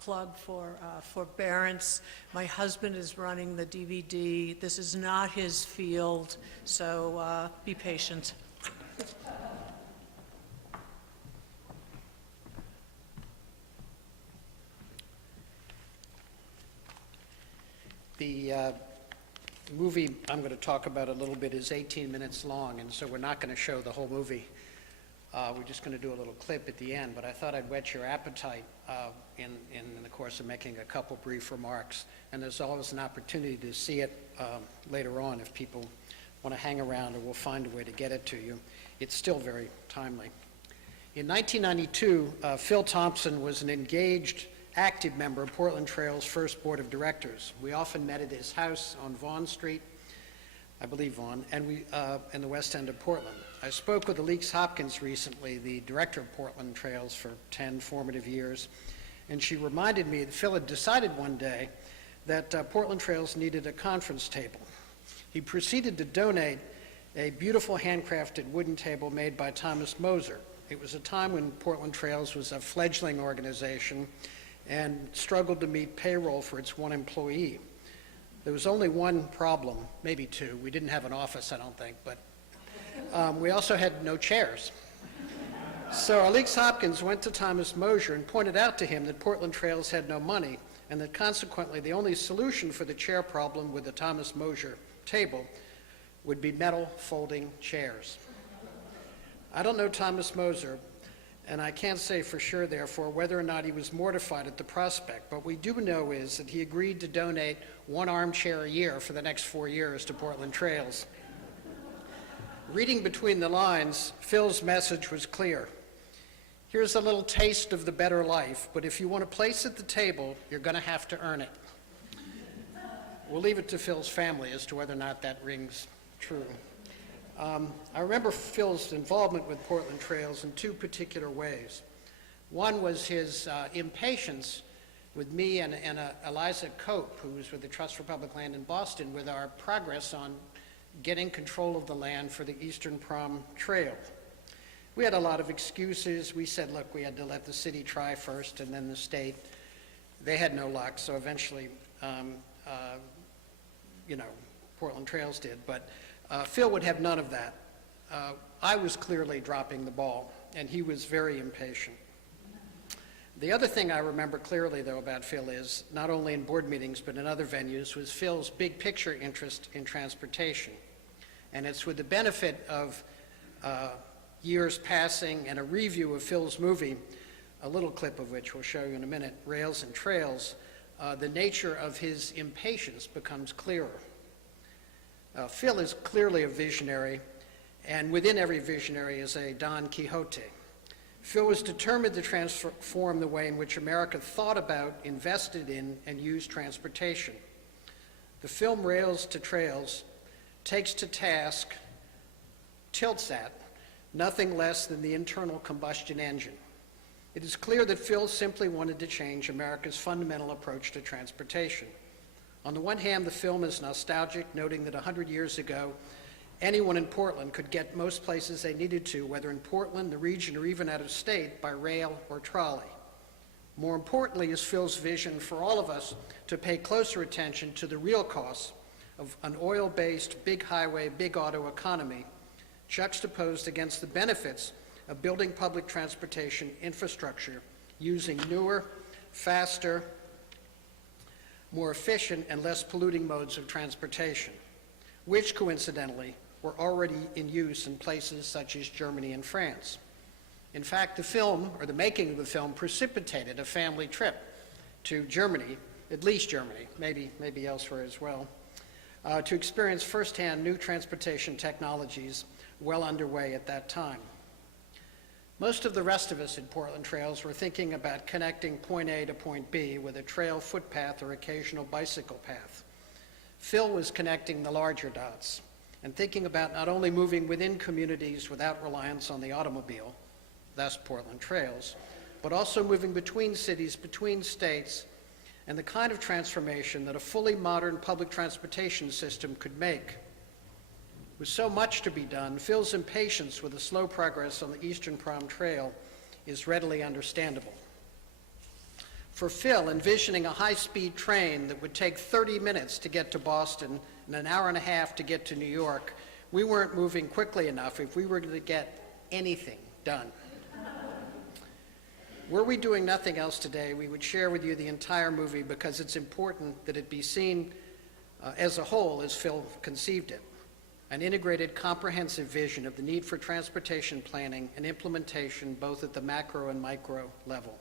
plug for forbearance. My husband is running the DVD. This is not his field, so be patient. The movie I'm going to talk about a little bit is 18 minutes long, and so we're not going to show the whole movie. We're just going to do a little clip at the end, but I thought I'd whet your appetite in the course of making a couple brief remarks. And there's always an opportunity to see it later on if people want to hang around, or we'll find a way to get it to you. It's still very timely. In 1992, Phil Thompson was an engaged, active member of Portland Trail's first board of directors. We often met at his house on Vaughan Street, I believe Vaughan, and we in the west end of Portland. I spoke with Alix Hopkins recently, the director of Portland Trails for 10 formative years, and she reminded me that Phil had decided one day that Portland Trails needed a conference table. He proceeded to donate a beautiful handcrafted wooden table made by Thomas Moser. It was a time when Portland Trails was a fledgling organization and struggled to meet payroll for its one employee. There was only one problem, maybe two. We didn't have an office, I don't think, but we also had no chairs. So Alix Hopkins went to Thomas Moser and pointed out to him that Portland Trails had no money, and that consequently the only solution for the chair problem with the Thomas Moser table would be metal folding chairs. I don't know Thomas Moser, and I can't say for sure, therefore, whether or not he was mortified at the prospect, but we do know is that he agreed to donate one armchair a year for the next 4 years to Portland Trails. Reading between the lines, Phil's message was clear. Here's a little taste of the better life, but if you want a place at the table, you're going to have to earn it. We'll leave it to Phil's family as to whether or not that rings true. I remember Phil's involvement with Portland Trails in two particular ways. One was his impatience with me and Eliza Cope, who was with the Trust for Public Land in Boston, with our progress on getting control of the land for the Eastern Prom Trail. We had a lot of excuses. We said, look, we had to let the city try first and then the state. They had no luck, so eventually, Portland Trails did. But Phil would have none of that. I was clearly dropping the ball, and he was very impatient. The other thing I remember clearly, though, about Phil is, not only in board meetings but in other venues, was Phil's big picture interest in transportation. And it's with the benefit of years passing and a review of Phil's movie, a little clip of which we'll show you in a minute, Rails and Trails, the nature of his impatience becomes clearer. Phil is clearly a visionary, and within every visionary is a Don Quixote. Phil was determined to transform the way in which America thought about, invested in, and used transportation. The film Rails to Trails takes to task, tilts at, nothing less than the internal combustion engine. It is clear that Phil simply wanted to change America's fundamental approach to transportation. On the one hand, the film is nostalgic, noting that 100 years ago, anyone in Portland could get most places they needed to, whether in Portland, the region, or even out of state, by rail or trolley. More importantly is Phil's vision for all of us to pay closer attention to the real costs of an oil-based, big highway, big auto economy, juxtaposed against the benefits of building public transportation infrastructure using newer, faster, more efficient, and less polluting modes of transportation, which coincidentally were already in use in places such as Germany and France. In fact, the film, or the making of the film, precipitated a family trip to Germany, at least Germany, maybe elsewhere as well, to experience firsthand new transportation technologies well underway at that time. Most of the rest of us in Portland Trails were thinking about connecting point A to point B with a trail, footpath, or occasional bicycle path. Phil was connecting the larger dots and thinking about not only moving within communities without reliance on the automobile, thus Portland Trails, but also moving between cities, between states, and the kind of transformation that a fully modern public transportation system could make. With so much to be done, Phil's impatience with the slow progress on the Eastern Prom Trail is readily understandable. For Phil, envisioning a high-speed train that would take 30 minutes to get to Boston and an hour and a half to get to New York, we weren't moving quickly enough if we were going to get anything done. Were we doing nothing else today, we would share with you the entire movie because it's important that it be seen as a whole as Phil conceived it. An integrated, comprehensive vision of the need for transportation planning and implementation both at the macro and micro level.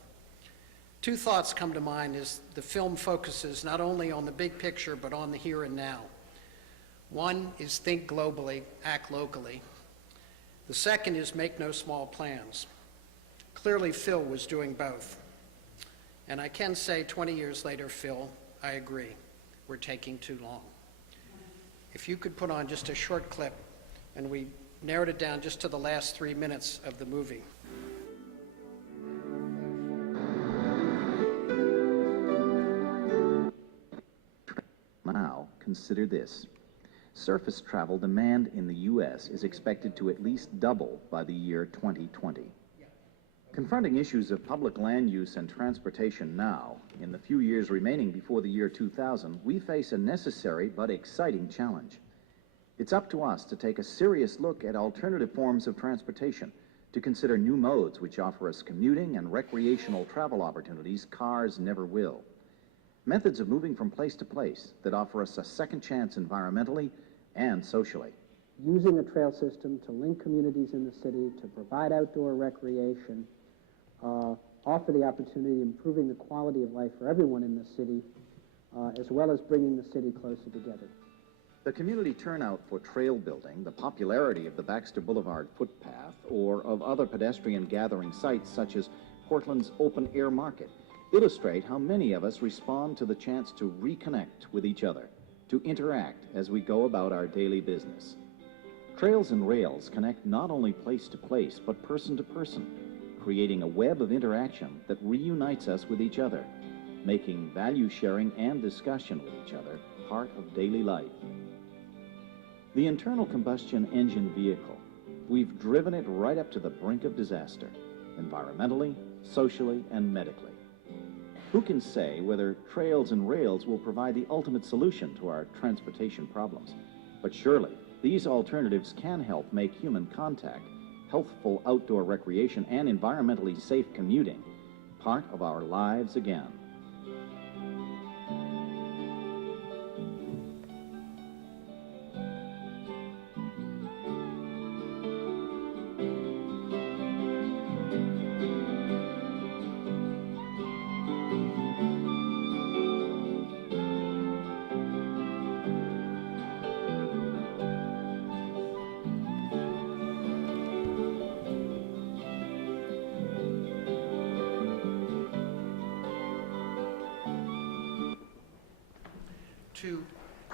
Two thoughts come to mind as the film focuses not only on the big picture but on the here and now. One is think globally, act locally. The second is make no small plans. Clearly, Phil was doing both. And I can say 20 years later, Phil, I agree, we're taking too long. If you could put on just a short clip, and we narrowed it down just to the last 3 minutes of the movie. Now, consider this. Surface travel demand in the U.S. is expected to at least double by the year 2020. Confronting issues of public land use and transportation now, in the few years remaining before the year 2000, we face a necessary but exciting challenge. It's up to us to take a serious look at alternative forms of transportation, to consider new modes which offer us commuting and recreational travel opportunities cars never will. Methods of moving from place to place that offer us a second chance environmentally and socially. Using a trail system to link communities in the city, to provide outdoor recreation, offer the opportunity of improving the quality of life for everyone in the city, as well as bringing the city closer together. The community turnout for trail building, the popularity of the Baxter Boulevard footpath, or of other pedestrian gathering sites such as Portland's open air market, illustrate how many of us respond to the chance to reconnect with each other, to interact as we go about our daily business. Trails and rails connect not only place to place, but person to person, creating a web of interaction that reunites us with each other, making value sharing and discussion with each other part of daily life. The internal combustion engine vehicle, we've driven it right up to the brink of disaster, environmentally, socially, and medically. Who can say whether trails and rails will provide the ultimate solution to our transportation problems? But surely, these alternatives can help make human contact, healthful outdoor recreation, and environmentally safe commuting part of our lives again.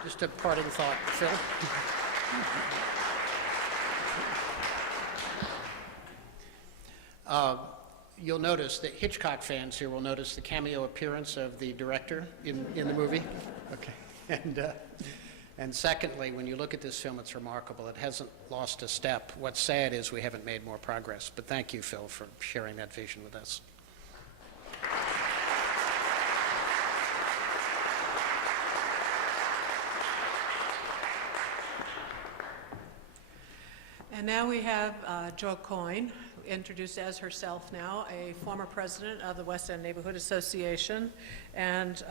Just a parting thought, Phil. You'll notice that Hitchcock fans here will notice the cameo appearance of the director in the movie. Okay. And secondly, when you look at this film, it's remarkable. It hasn't lost a step. What's sad is we haven't made more progress. But thank you, Phil, for sharing that vision with us. And now we have Jo Coyne, introduced as herself now, a former president of the West End Neighborhood Association, and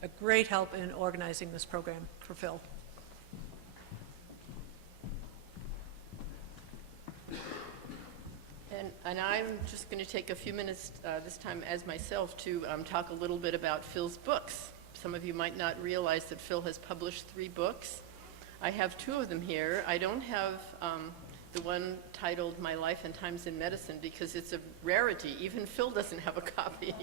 a great help in organizing this program for Phil. And I'm just going to take a few minutes this time as myself to talk a little bit about Phil's books. Some of you might not realize that Phil has published 3 books. I have 2 of them here. I don't have the one titled My Life and Times in Medicine because it's a rarity. Even Phil doesn't have a copy.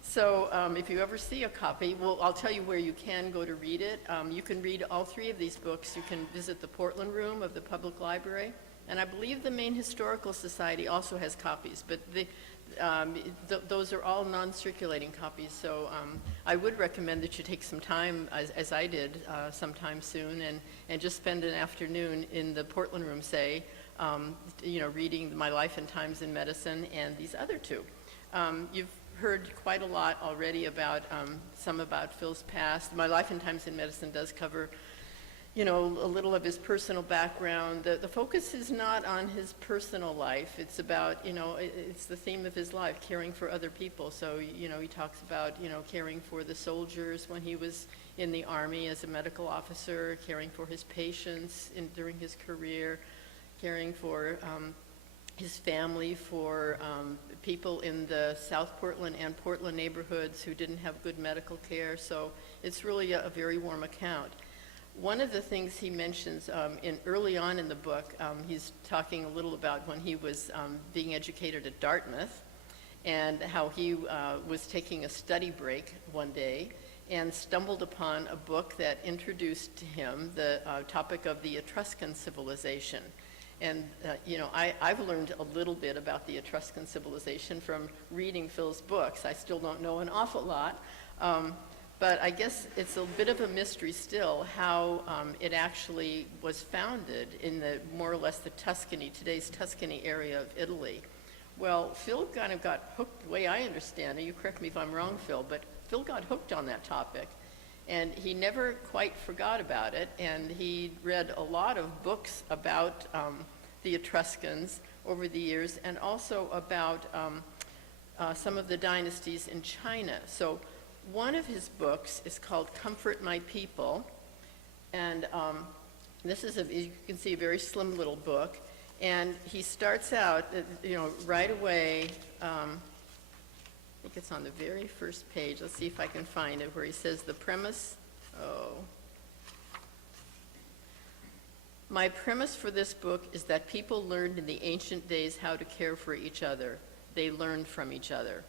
So if you ever see a copy, well, I'll tell you where you can go to read it. You can read all 3 of these books. You can visit the Portland room of the Public Library. And I believe the Maine Historical Society also has copies, but those are all non-circulating copies. So I would recommend that you take some time, as I did sometime soon, and just spend an afternoon in the Portland room, say, reading My Life and Times in Medicine and these other 2. You've heard quite a lot already about some about Phil's past. My Life and Times in Medicine does cover a little of his personal background. The focus is not on his personal life. It's about, it's the theme of his life, caring for other people. So, he talks about, caring for the soldiers when he was in the Army as a medical officer, caring for his patients during his career, caring for his family, for people in the South Portland and Portland neighborhoods who didn't have good medical care. So it's really a very warm account. One of the things he mentions early on in the book, he's talking a little about when he was being educated at Dartmouth and how he was taking a study break one day and stumbled upon a book that introduced to him the topic of the Etruscan civilization. And, I've learned a little bit about the Etruscan civilization from reading Phil's books. I still don't know an awful lot. But I guess it's a bit of a mystery still how it actually was founded in the more or less the Tuscany, today's Tuscany area of Italy. Well, Phil kind of got hooked, the way I understand it, you correct me if I'm wrong, Phil, but Phil got hooked on that topic. And he never quite forgot about it, and he read a lot of books about the Etruscans over the years, and also about some of the dynasties in China. So one of his books is called Comfort My People, and this is, you can see, a very slim little book, and he starts out, right away, I think it's on the very first page, let's see if I can find it, where he says the premise, my premise for this book is that people learned in the ancient days how to care for each other. They learned from each other.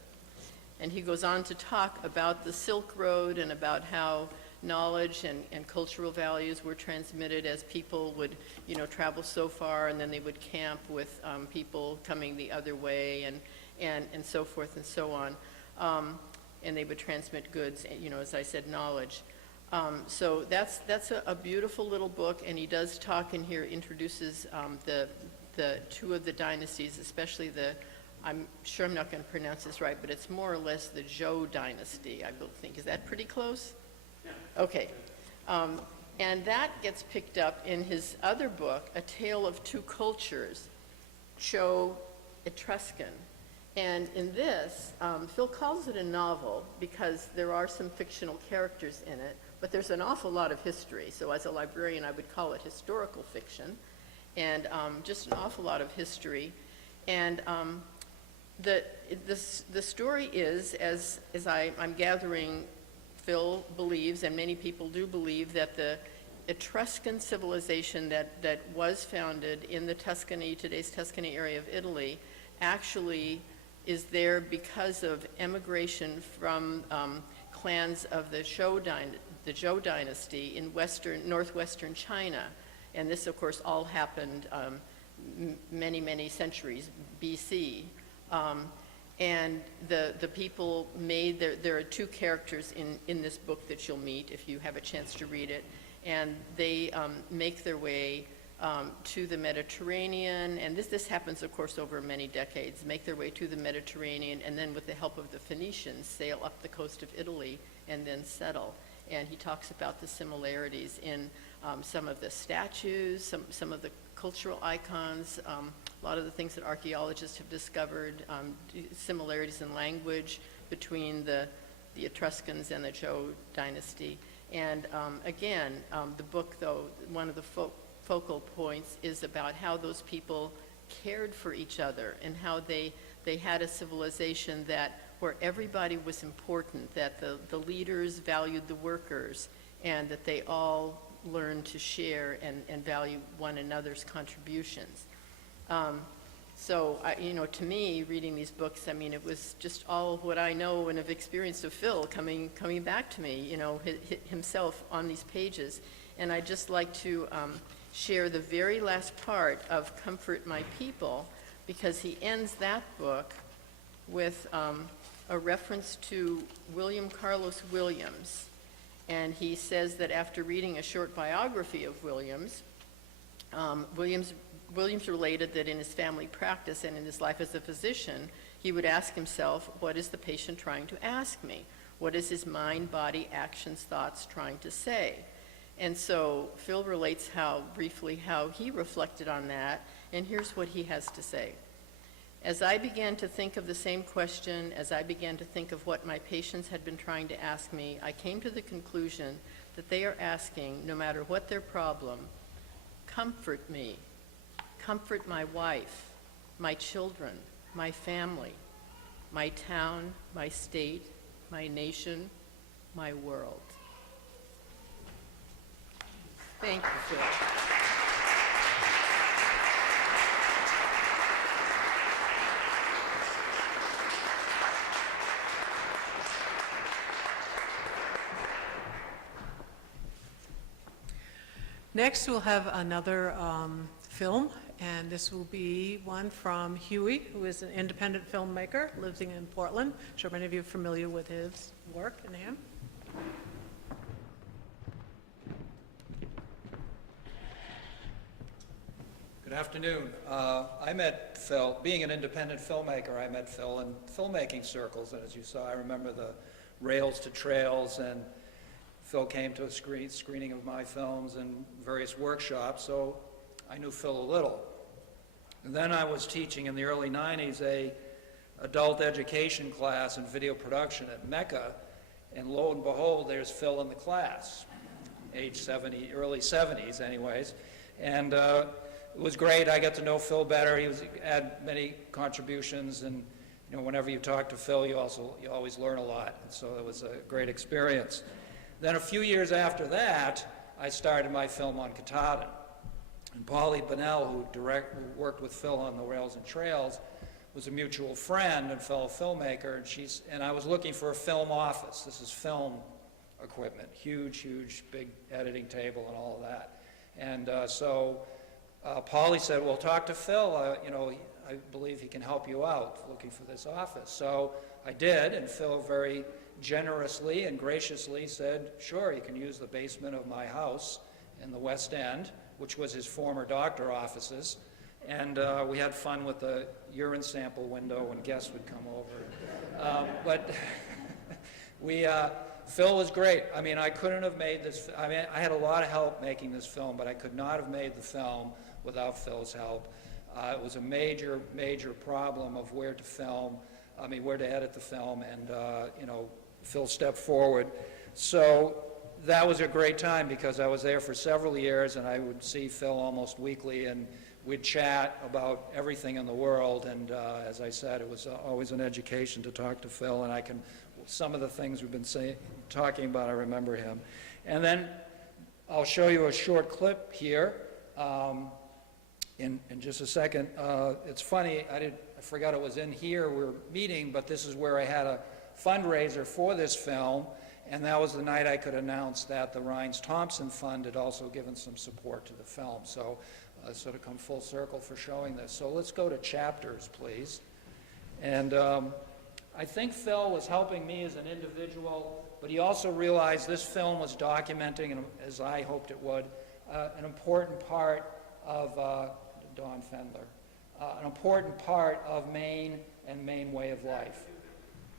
And he goes on to talk about the Silk Road and about how knowledge and cultural values were transmitted as people would, travel so far, and then they would camp with people coming the other way, and so forth and so on. And they would transmit goods, as I said, knowledge. So that's a beautiful little book, and he does talk in here, introduces the 2 of the dynasties, especially I'm sure I'm not going to pronounce this right, but it's more or less the Zhou dynasty, I think. Is that pretty close? Yeah. Okay. And that gets picked up in his other book, A Tale of Two Cultures, Zhou Etruscan. And in this, Phil calls it a novel because there are some fictional characters in it, but there's an awful lot of history. So as a librarian, I would call it historical fiction, and just an awful lot of history. And the story is, as I'm gathering, Phil believes, and many people do believe, that the Etruscan civilization that was founded in the Tuscany, today's Tuscany area of Italy, actually is there because of emigration from clans of the Zhou the Zhou dynasty in northwestern China. And this, of course, all happened many, many centuries BC. And the people made, there are two characters in this book that you'll meet if you have a chance to read it. And they make their way to the Mediterranean, and this happens, of course, over many decades, make their way to the Mediterranean, and then with the help of the Phoenicians, sail up the coast of Italy and then settle. And he talks about the similarities in some of the statues, some of the cultural icons, a lot of the things that archaeologists have discovered, similarities in language between the Etruscans and the Zhou dynasty. And again, the book, though, one of the focal points is about how those people cared for each other and how they had a civilization where everybody was important, that the leaders valued the workers, and that they all learned to share and value one another's contributions. So, to me, reading these books, I mean, it was just all what I know and have experienced of Phil coming back to me, himself on these pages. And I'd just like to share the very last part of Comfort My People, because he ends that book with a reference to William Carlos Williams. And he says that after reading a short biography of Williams, Williams related that in his family practice and in his life as a physician, he would ask himself, what is the patient trying to ask me? What is his mind, body, actions, thoughts trying to say? And so Phil relates briefly how he reflected on that, and here's what he has to say. As I began to think of the same question, as I began to think of what my patients had been trying to ask me, I came to the conclusion that they are asking, no matter what their problem, comfort me, comfort my wife, my children, my family, my town, my state, my nation, my world. Thank you, Phil. Next, we'll have another film, and this will be one from Huey, who is an independent filmmaker living in Portland. I'm sure many of you are familiar with his work and him. Good afternoon. I met Phil, being an independent filmmaker, I met Phil in filmmaking circles, and as you saw, I remember the Rails to Trails, and Phil came to a screening of my films and various workshops, so I knew Phil a little. And then I was teaching in the early 90s a adult education class in video production at Mecca, and lo and behold, there's Phil in the class, age 70, early 70s anyways, and it was great. I got to know Phil better. He had many contributions, and whenever you talk to Phil, you always learn a lot. And so it was a great experience. Then a few years after that, I started my film on Katahdin. And Polly Bunnell, who worked with Phil on the Rails and Trails, was a mutual friend and fellow filmmaker, and I was looking for a film office. This is film equipment, huge, big editing table and all of that. And so Polly said, well, talk to Phil, I believe he can help you out looking for this office. So I did, and Phil very generously and graciously said, sure, you can use the basement of my house in the West End, which was his former doctor offices, and we had fun with the urine sample window when guests would come over. But Phil was great. I mean, I couldn't have made this, I had a lot of help making this film, but I could not have made the film without Phil's help. It was a major problem of where to film, where to edit the film, and Phil stepped forward. So that was a great time because I was there for several years, and I would see Phil almost weekly, and we'd chat about everything in the world, and as I said, it was always an education to talk to Phil, and some of the things we've been talking about, I remember him. And then I'll show you a short clip here. In just a second. It's funny, I forgot it was in here, we're meeting, but this is where I had a fundraiser for this film, And that was the night I could announce that the Rhines-Thompson Fund had also given some support to the film. So sort of come full circle for showing this. So let's go to chapters, please. And I think Phil was helping me as an individual, but he also realized this film was documenting, and as I hoped it would, an important part of Don Fendler, an important part of Maine and Maine way of life.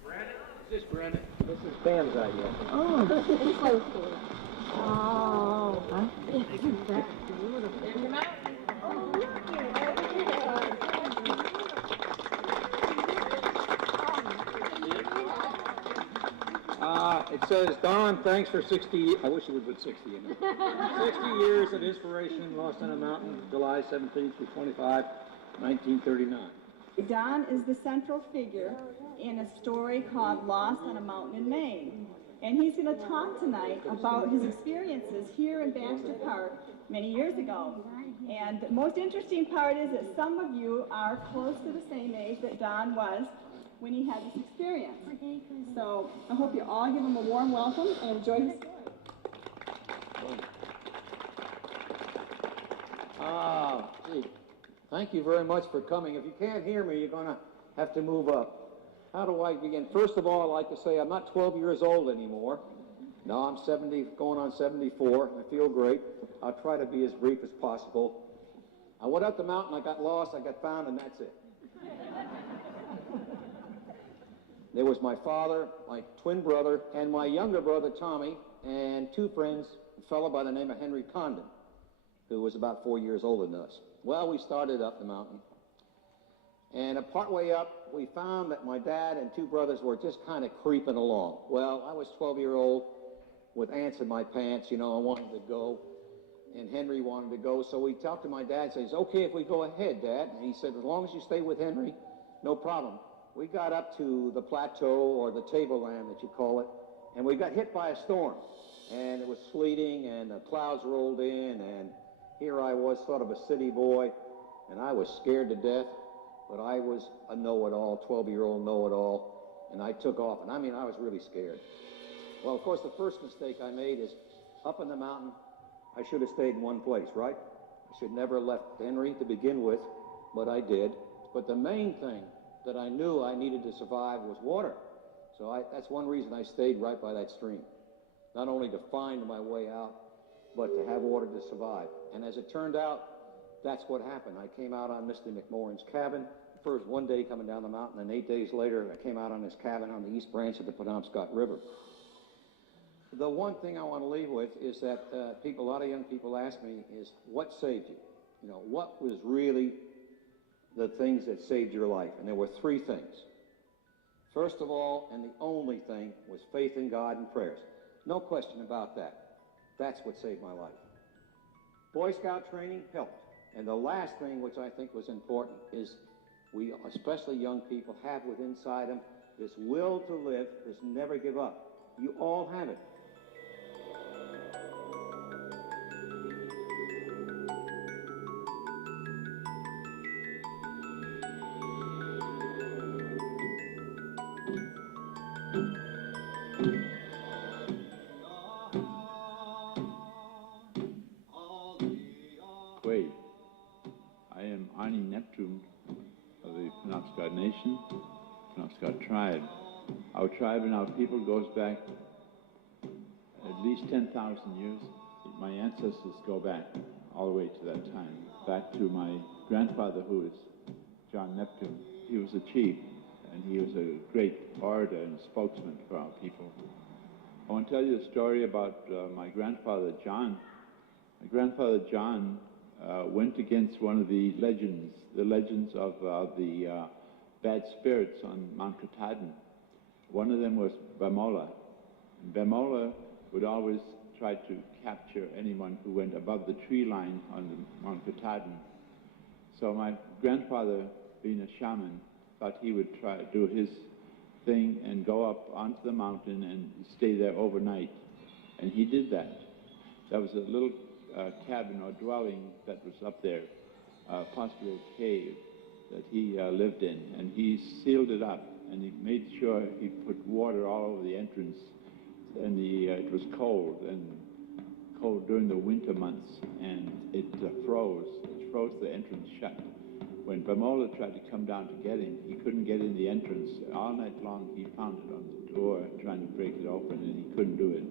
Brandon? Is this Brandon? This is Pam's idea. Oh, this is so cool. Oh, huh? That's beautiful. Oh, look it says, Don, thanks for 60, I wish it would put 60 in there. 60 years of inspiration, Lost on a Mountain, July 17th to 25, 1939. Don is the central figure in a story called Lost on a Mountain in Maine. And he's going to talk tonight about his experiences here in Baxter Park many years ago. And the most interesting part is that some of you are close to the same age that Don was when he had this experience. So I hope you all give him a warm welcome and enjoy his story. Gee, thank you very much for coming. If you can't hear me, you're going to have to move up. How do I begin? First of all, I'd like to say I'm not 12 years old anymore. No, I'm 70, going on 74. I feel great. I'll try to be as brief as possible. I went up the mountain, I got lost, I got found, and that's it. There was my father, my twin brother, and my younger brother, Tommy, and two friends, a fellow by the name of Henry Condon, who was about 4 years older than us. Well, we started up the mountain, and partway up, we found that my dad and two brothers were just kind of creeping along. Well, I was 12-year-old with ants in my pants, you know, I wanted to go, and Henry wanted to go, so we talked to my dad, says, okay, if we go ahead, Dad, and he said, as long as you stay with Henry, no problem. We got up to the plateau, or the tableland that you call it, and we got hit by a storm, and it was sleeting, and the clouds rolled in, and here I was, sort of a city boy, and I was scared to death, but I was a know-it-all, 12-year-old know-it-all, and I took off, and I mean, I was really scared. Well, of course, the first mistake I made is up in the mountain, I should have stayed in one place, right? I should never have left Henry to begin with, but I did. But the main thing that I knew I needed to survive was water. So that's one reason I stayed right by that stream. Not only to find my way out, but to have water to survive. And as it turned out, that's what happened. I came out on Mr. McMorrin's cabin, first one day coming down the mountain, and 8 days later, I came out on his cabin on the east branch of the Penobscot River. The one thing I want to leave with is that a lot of young people ask me is, what saved you? You know, what was really the things that saved your life? And there were three things. First of all, and the only thing, was faith in God and prayers. No question about that. That's what saved my life. Boy Scout training helped. And the last thing, which I think was important, is we, especially young people, have within inside them this will to live, this never give up. You all have it. Of the Penobscot Nation, Penobscot tribe. Our tribe and our people goes back at least 10,000 years. My ancestors go back all the way to that time, back to my grandfather, who is John Neptune. He was a chief, and he was a great orator and spokesman for our people. I want to tell you a story about my grandfather, John. My grandfather, John, went against one of the legends of the bad spirits on Mount Katahdin. One of them was Bamola. And Bamola would always try to capture anyone who went above the tree line on the Mount Katahdin. So my grandfather, being a shaman, thought he would try to do his thing and go up onto the mountain and stay there overnight. And he did that. There was a little cabin or dwelling that was up there, possibly a cave that he lived in, and he sealed it up, and he made sure he put water all over the entrance and it was cold during the winter months, and it froze the entrance shut. When Bamola tried to come down to get him, he couldn't get in the entrance. All night long he pounded on the door trying to break it open, and he couldn't do it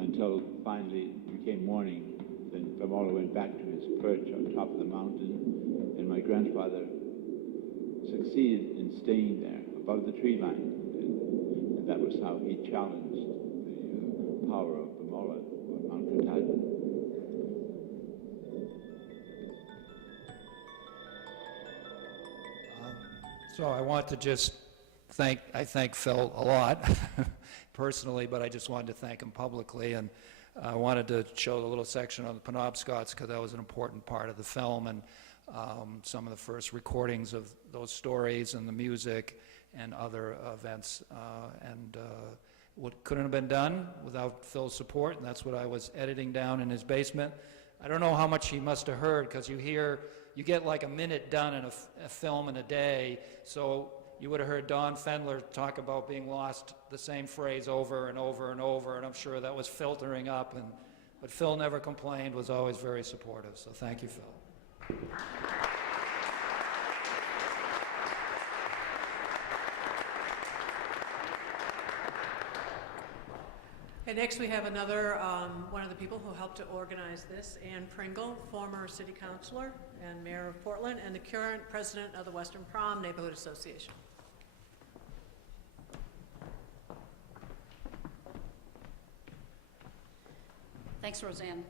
until finally it became morning. Then Bamola went back to his perch on top of the mountain, and my grandfather succeeded in staying there above the tree line. And that was how he challenged the power of Bamola on Mount Katahdin. So I want to just thank Phil a lot personally, but I just wanted to thank him publicly, and I wanted to show the little section on the Penobscots because that was an important part of the film, and some of the first recordings of those stories and the music and other events, and what couldn't have been done without Phil's support, and that's what I was editing down in his basement. I don't know how much he must have heard, because you get like a minute done in a film in a day, so you would have heard Don Fendler talk about being lost the same phrase over and over and over, and I'm sure that was filtering up, but Phil never complained, was always very supportive, so thank you, Phil. And next we have another, one of the people who helped to organize this, Ann Pringle, former city councilor and mayor of Portland, and the current president of the Western Prom Neighborhood Association. Thanks, Roseanne.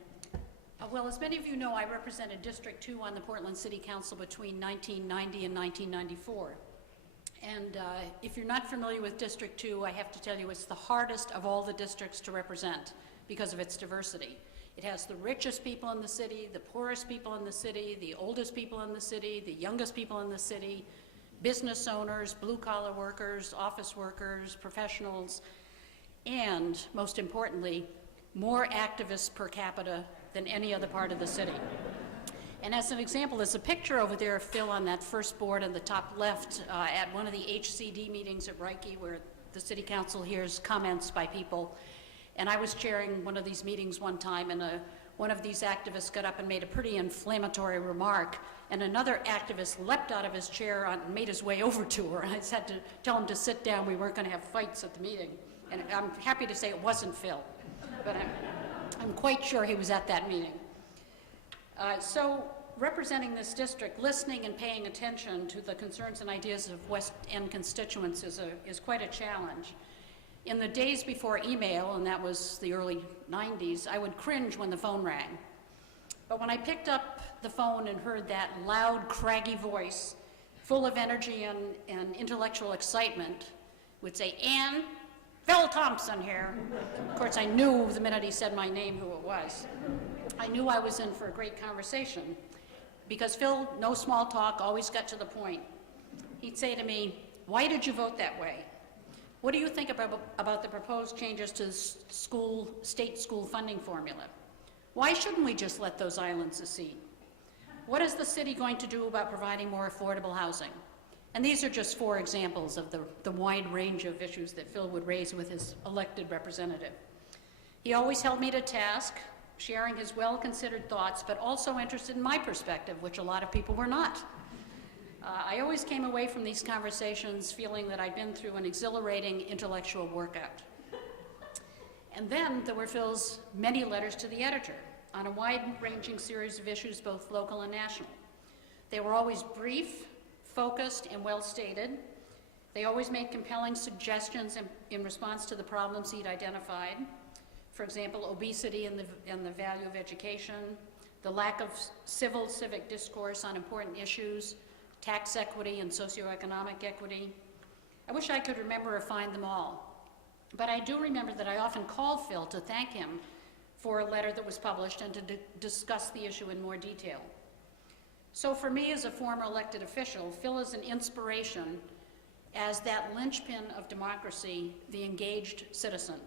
Well, as many of you know, I represented District 2 on the Portland City Council between 1990 and 1994. And if you're not familiar with District 2, I have to tell you it's the hardest of all the districts to represent because of its diversity. It has the richest people in the city, the poorest people in the city, the oldest people in the city, the youngest people in the city, business owners, blue-collar workers, office workers, professionals, and, most importantly, more activists per capita than any other part of the city. And as an example, there's a picture over there of Phil on that first board on the top left at one of the HCD meetings at Reiki, where the city council hears comments by people. And I was chairing one of these meetings one time, and one of these activists got up and made a pretty inflammatory remark, and another activist leapt out of his chair and made his way over to her. I just had to tell him to sit down. We weren't going to have fights at the meeting. And I'm happy to say it wasn't Phil, but I'm quite sure he was at that meeting. So representing this district, listening and paying attention to the concerns and ideas of West End constituents is quite a challenge. In the days before email, and that was the early 90s, I would cringe when the phone rang. But when I picked up the phone and heard that loud, craggy voice, full of energy and intellectual excitement, would say, "Ann, Phil Thompson here." Of course, I knew the minute he said my name who it was. I knew I was in for a great conversation because Phil, no small talk, always got to the point. He'd say to me, "Why did you vote that way? What do you think about the proposed changes to the state school funding formula? Why shouldn't we just let those islands secede? What is the city going to do about providing more affordable housing?" And these are just 4 examples of the wide range of issues that Phil would raise with his elected representative. He always held me to task, sharing his well-considered thoughts, but also interested in my perspective, which a lot of people were not. I always came away from these conversations feeling that I'd been through an exhilarating intellectual workout. And then there were Phil's many letters to the editor on a wide-ranging series of issues, both local and national. They were always brief, focused, and well-stated. They always made compelling suggestions in response to the problems he'd identified. For example, obesity and the value of education, the lack of civic discourse on important issues, tax equity and socioeconomic equity. I wish I could remember or find them all. But I do remember that I often called Phil to thank him for a letter that was published and to discuss the issue in more detail. So for me as a former elected official, Phil is an inspiration as that linchpin of democracy, the engaged citizen.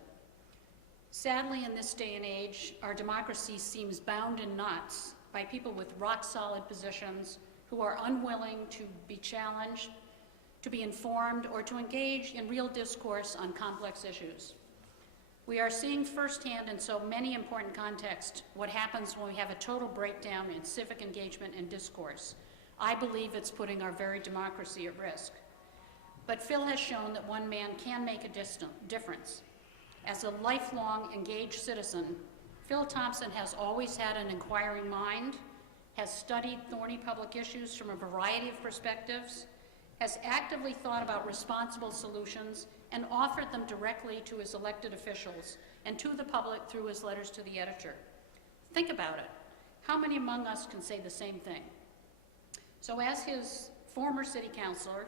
Sadly, in this day and age, our democracy seems bound in knots by people with rock-solid positions who are unwilling to be challenged, to be informed, or to engage in real discourse on complex issues. We are seeing firsthand in so many important contexts what happens when we have a total breakdown in civic engagement and discourse. I believe it's putting our very democracy at risk. But Phil has shown that one man can make a difference. As a lifelong engaged citizen, Phil Thompson has always had an inquiring mind, has studied thorny public issues from a variety of perspectives, has actively thought about responsible solutions, and offered them directly to his elected officials and to the public through his letters to the editor. Think about it. How many among us can say the same thing? So as his former city councilor,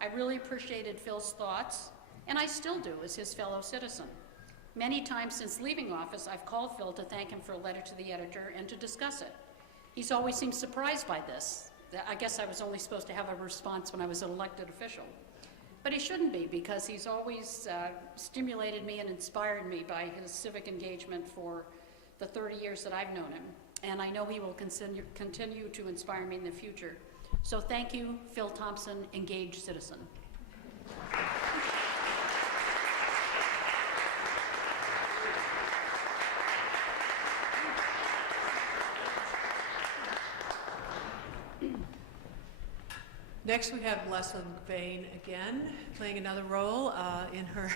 I really appreciated Phil's thoughts, and I still do as his fellow citizen. Many times since leaving office, I've called Phil to thank him for a letter to the editor and to discuss it. He's always seemed surprised by this. I guess I was only supposed to have a response when I was an elected official. But he shouldn't be, because he's always stimulated me and inspired me by his civic engagement for the 30 years that I've known him. And I know he will continue to inspire me in the future. So thank you, Phil Thompson, engaged citizen. Next, we have Leslie McVeigh again, playing another role in her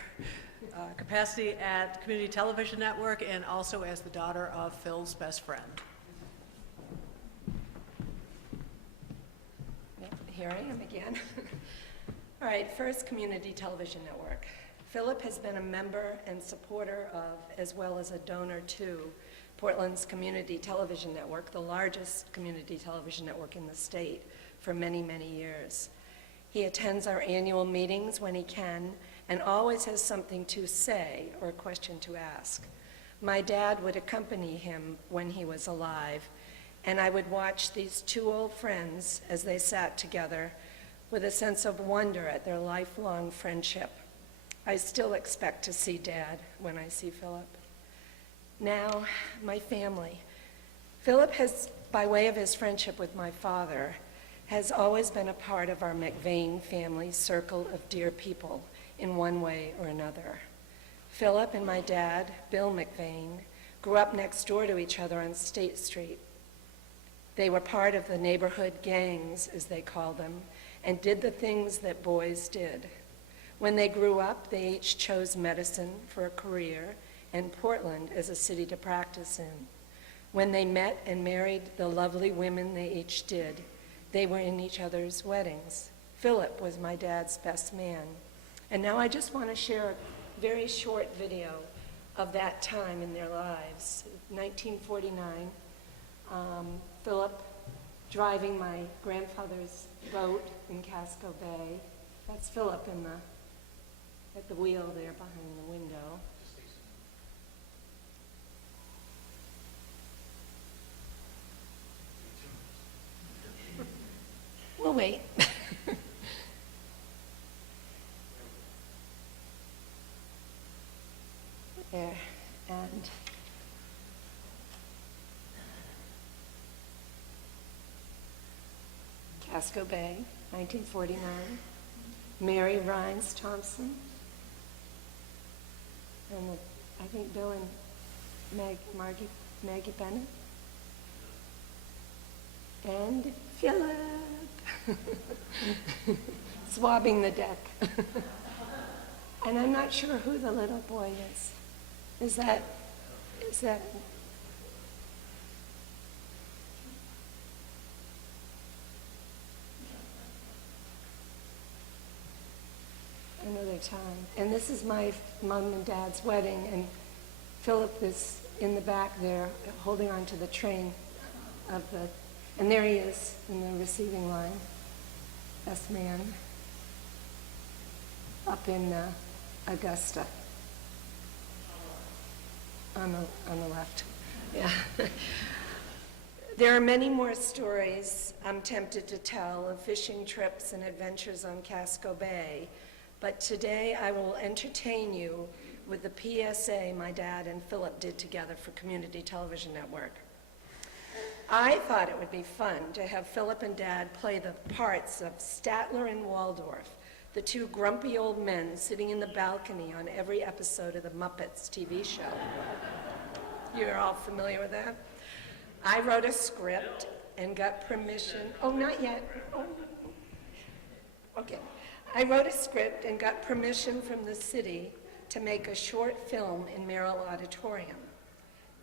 capacity at Community Television Network and also as the daughter of Phil's best friend. Here I am again. All right, first, Community Television Network. Philip has been a member and supporter of, as well as a donor to, Portland's Community Television Network, the largest community television network in the state, for many, many years. He attends our annual meetings when he can and always has something to say or a question to ask. My dad would accompany him when he was alive, and I would watch these two old friends as they sat together with a sense of wonder at their lifelong friendship. I still expect to see Dad when I see Philip. Now, my family. Philip has, by way of his friendship with my father, has always been a part of our McVeigh family circle of dear people in one way or another. Philip and my dad, Bill McVeigh, grew up next door to each other on State Street. They were part of the neighborhood gangs, as they call them, and did the things that boys did. When they grew up, they each chose medicine for a career and Portland as a city to practice in. When they met and married the lovely women they each did, they were in each other's weddings. Philip was my dad's best man. And now I just want to share a very short video of that time in their lives. 1949, Philip driving my grandfather's boat in Casco Bay. That's Philip at the wheel there behind the window. We'll wait. There, and Casco Bay, 1949. Mary Rhines Thompson. And I think Bill and Maggie Bennett. And Philip. Swabbing the deck. And I'm not sure who the little boy is. Is that? Another time. And this is my mom and dad's wedding, and Philip is in the back there holding on to the train of the, and there he is in the receiving line, best man, up in Augusta, on the left. Yeah. There are many more stories I'm tempted to tell of fishing trips and adventures on Casco Bay, but today I will entertain you with the PSA my dad and Philip did together for Community Television Network. I thought it would be fun to have Philip and Dad play the parts of Statler and Waldorf, the two grumpy old men sitting in the balcony on every episode of the Muppets TV show. You're all familiar with that? I wrote a script and got permission. Oh, not yet. Oh. Okay. I wrote a script and got permission from the city to make a short film in Merrill Auditorium.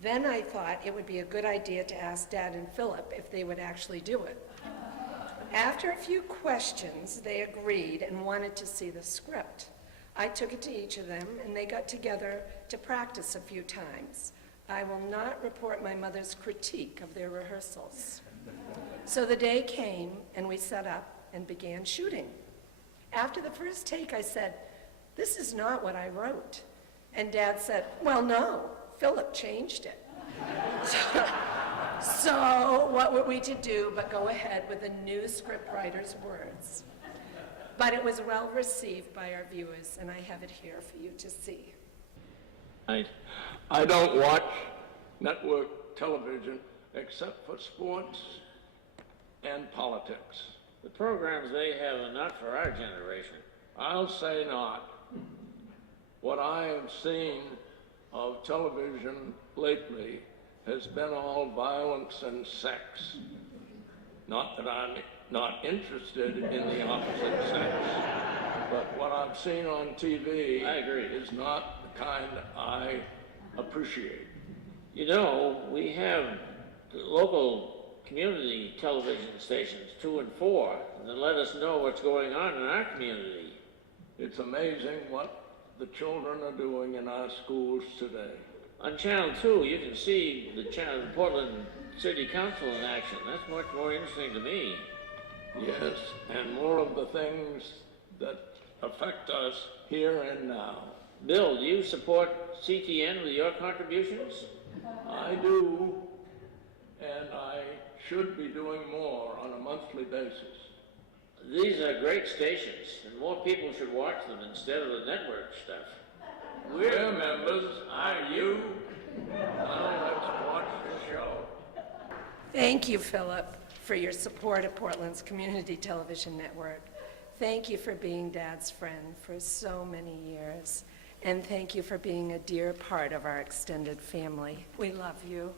Then I thought it would be a good idea to ask Dad and Philip if they would actually do it. After a few questions, they agreed and wanted to see the script. I took it to each of them, and they got together to practice a few times. I will not report my mother's critique of their rehearsals. So the day came, and we set up and began shooting. After the first take, I said, "This is not what I wrote." And Dad said, "Well, no, Philip changed it." So what were we to do but go ahead with the new scriptwriter's words? But it was well received by our viewers, and I have it here for you to see. I don't watch network television except for sports and politics. The programs they have are not for our generation. I'll say not. What I have seen of television lately has been all violence and sex. Not that I'm not interested in the opposite sex, but what I've seen on TV I agree. is not the kind I appreciate. You know, we have the local community television stations, 2 and 4, that let us know what's going on in our community. It's amazing what the children are doing in our schools today. On Channel 2, you can see the Portland City Council in action. That's much more interesting to me. Yes, and more of the things that affect us here and now. Bill, do you support CTN with your contributions? I do, and I should be doing more on a monthly basis. These are great stations, and more people should watch them instead of the network stuff. We're members, are you? Now let's watch the show. Thank you, Philip, for your support of Portland's Community Television Network. Thank you for being Dad's friend for so many years. And thank you for being a dear part of our extended family. We love you.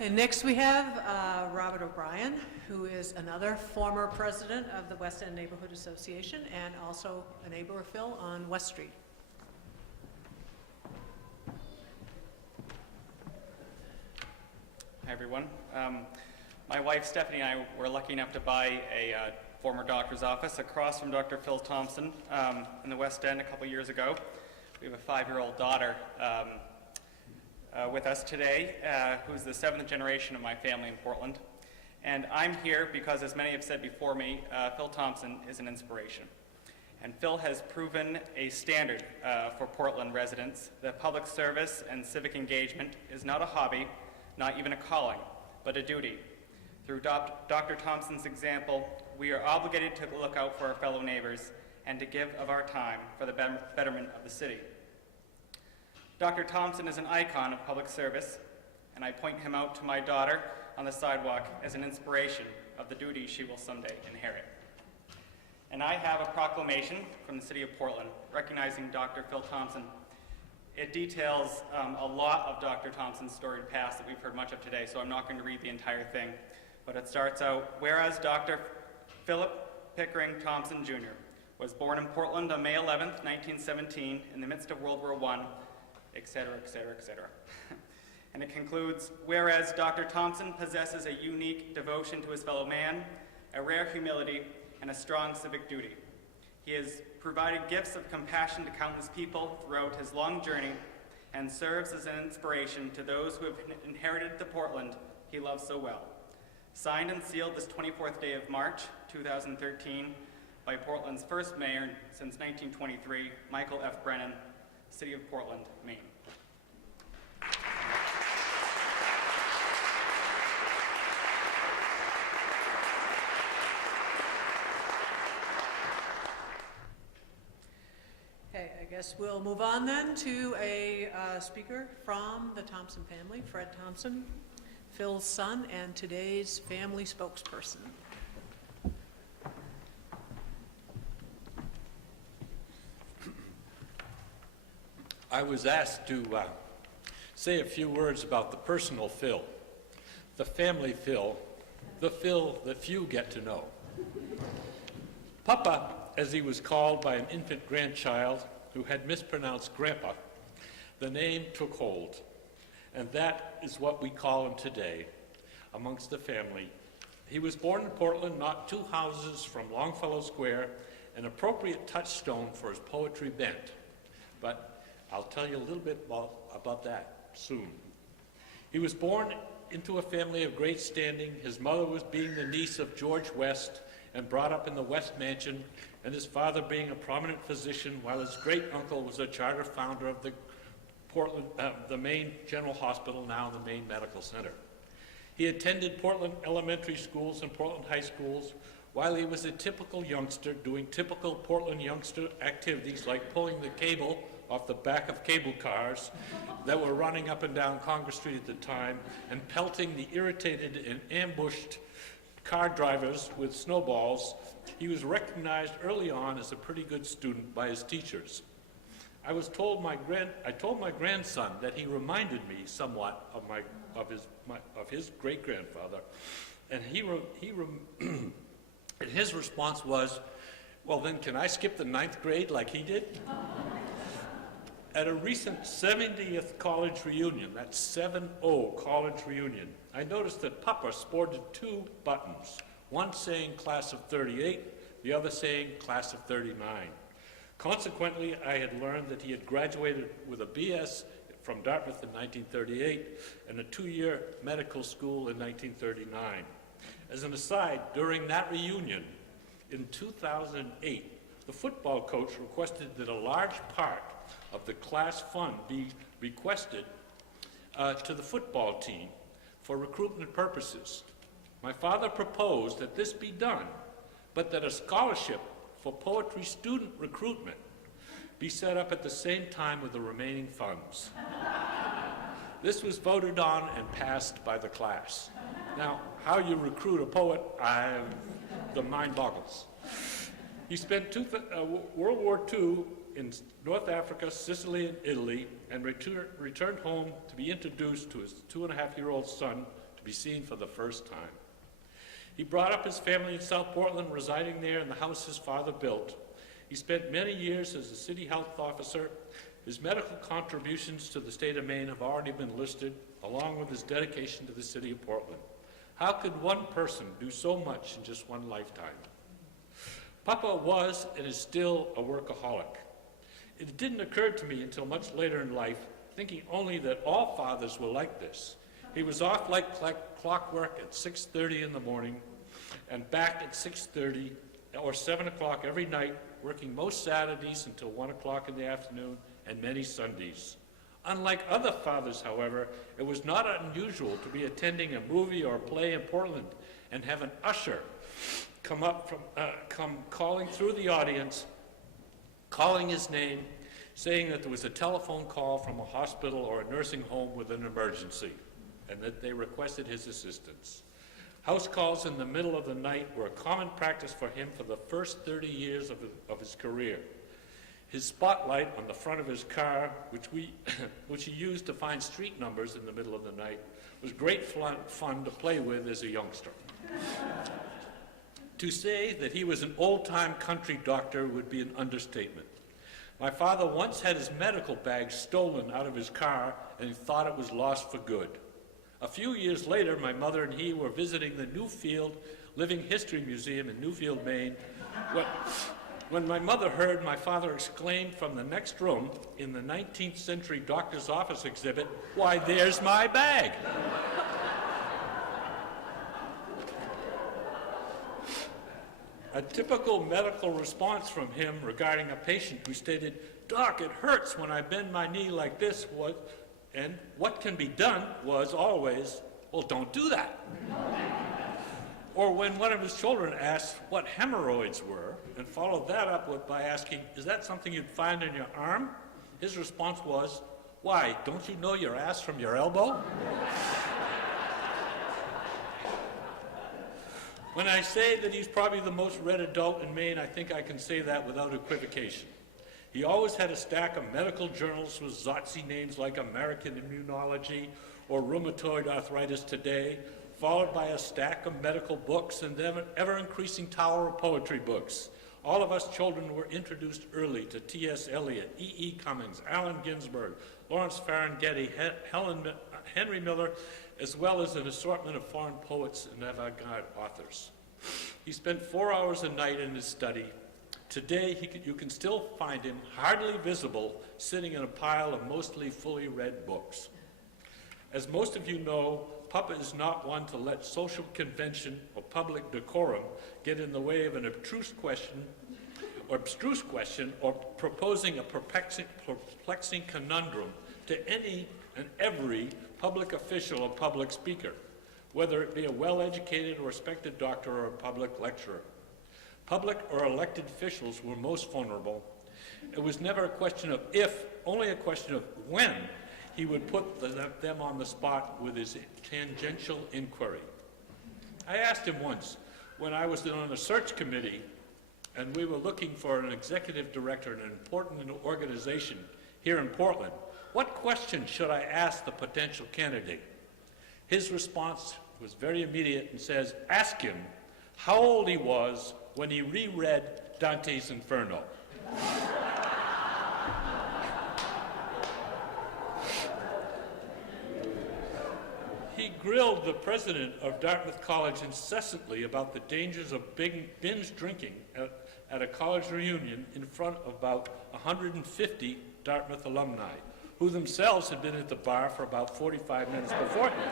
And next we have Robert O'Brien, who is another former president of the West End Neighborhood Association and also a neighbor of Phil on West Street. Hi, everyone. My wife Stephanie and I were lucky enough to buy a former doctor's office across from Dr. Phil Thompson in the West End a couple years ago. We have a 5-year-old daughter with us today, who's the 7th generation of my family in Portland. And I'm here because, as many have said before me, Phil Thompson is an inspiration. And Phil has proven a standard for Portland residents that public service and civic engagement is not a hobby, not even a calling, but a duty. Through Dr. Thompson's example, we are obligated to look out for our fellow neighbors and to give of our time for the betterment of the city. Dr. Thompson is an icon of public service, and I point him out to my daughter on the sidewalk as an inspiration of the duty she will someday inherit. And I have a proclamation from the City of Portland recognizing Dr. Phil Thompson. It details a lot of Dr. Thompson's storied past that we've heard much of today, so I'm not going to read the entire thing. But it starts out, whereas Dr. Philip Pickering Thompson, Jr. was born in Portland on May 11th, 1917, in the midst of World War I, etc., etc., etc. And it concludes, whereas Dr. Thompson possesses a unique devotion to his fellow man, a rare humility, and a strong civic duty. He has provided gifts of compassion to countless people throughout his long journey and serves as an inspiration to those who have inherited the Portland he loves so well. Signed and sealed this 24th day of March, 2013, by Portland's first mayor since 1923, Michael F. Brennan, City of Portland, Maine. Okay, I guess we'll move on then to a speaker from the Thompson family, Fred Thompson, Phil's son and today's family spokesperson. I was asked to say a few words about the personal Phil, the family Phil, the Phil that few get to know. Papa, as he was called by an infant grandchild who had mispronounced Grandpa, the name took hold, and that is what we call him today amongst the family. He was born in Portland, not 2 houses from Longfellow Square, an appropriate touchstone for his poetry bent. But I'll tell you a little bit about that soon. He was born into a family of great standing. His mother was being the niece of George West and brought up in the West Mansion, and his father being a prominent physician, while his great uncle was a charter founder of the Maine General Hospital, now the Maine Medical Center. He attended Portland elementary schools and Portland high schools while he was a typical youngster doing typical Portland youngster activities like pulling the cable off the back of cable cars that were running up and down Congress Street at the time and pelting the irritated and ambushed car drivers with snowballs. He was recognized early on as a pretty good student by his teachers. I told my grandson that he reminded me somewhat of his great-grandfather, and and his response was, "Well, then can I skip the 9th grade like he did?" At a recent 70th college reunion, that's 7-0 college reunion, I noticed that Papa sported 2 buttons, one saying class of 38, the other saying class of 39. Consequently, I had learned that he had graduated with a BS from Dartmouth in 1938 and a 2-year medical school in 1939. As an aside, during that reunion in 2008, the football coach requested that a large part of the class fund be requested to the football team for recruitment purposes. My father proposed that this be done, but that a scholarship for poetry student recruitment be set up at the same time with the remaining funds. This was voted on and passed by the class. Now, how you recruit a poet, the mind boggles. He spent World War II in North Africa, Sicily, and Italy, and returned home to be introduced to his 2.5-year-old son to be seen for the first time. He brought up his family in South Portland, residing there in the house his father built. He spent many years as a city health officer. His medical contributions to the state of Maine have already been listed, along with his dedication to the city of Portland. How could one person do so much in just one lifetime? Papa was and is still a workaholic. It didn't occur to me until much later in life, thinking only that all fathers were like this. He was off like clockwork at 6:30 in the morning and back at 6:30 or 7 o'clock every night, working most Saturdays until 1 o'clock in the afternoon and many Sundays. Unlike other fathers, however, it was not unusual to be attending a movie or a play in Portland and have an usher come calling through the audience, calling his name, saying that there was a telephone call from a hospital or a nursing home with an emergency, and that they requested his assistance. House calls in the middle of the night were a common practice for him for the first 30 years of his career. His spotlight on the front of his car, which he used to find street numbers in the middle of the night, was great fun to play with as a youngster. To say that he was an old-time country doctor would be an understatement. My father once had his medical bag stolen out of his car and he thought it was lost for good. A few years later, my mother and he were visiting the Newfield Living History Museum in Newfield, Maine, when my mother heard my father exclaim from the next room in the 19th century doctor's office exhibit, "Why, there's my bag!" A typical medical response from him regarding a patient who stated, "Doc, it hurts when I bend my knee like this," and what can be done was always, "Well, don't do that." Or when one of his children asked what hemorrhoids were, and followed that up by asking, is that something you'd find in your arm? His response was, why, don't you know your ass from your elbow? When I say that he's probably the most read adult in Maine, I think I can say that without equivocation. He always had a stack of medical journals with Zotzi names like American Immunology or Rheumatoid Arthritis Today, followed by a stack of medical books and then an ever-increasing tower of poetry books. All of us children were introduced early to T.S. Eliot, E.E. Cummings, Allen Ginsberg, Lawrence Ferlinghetti, Henry Miller, as well as an assortment of foreign poets and avant-garde authors. He spent 4 hours a night in his study. Today, you can still find him, hardly visible, sitting in a pile of mostly fully read books. As most of you know, Papa is not one to let social convention or public decorum get in the way of an abstruse question or proposing a perplexing conundrum to any and every public official or public speaker, whether it be a well-educated or respected doctor or a public lecturer. Public or elected officials were most vulnerable. It was never a question of if, only a question of when he would put them on the spot with his tangential inquiry. I asked him once, when I was on a search committee and we were looking for an executive director in an important organization here in Portland, what question should I ask the potential candidate? His response was very immediate and says, ask him how old he was when he reread Dante's Inferno. He grilled the president of Dartmouth College incessantly about the dangers of binge drinking at a college reunion in front of about 150 Dartmouth alumni, who themselves had been at the bar for about 45 minutes beforehand,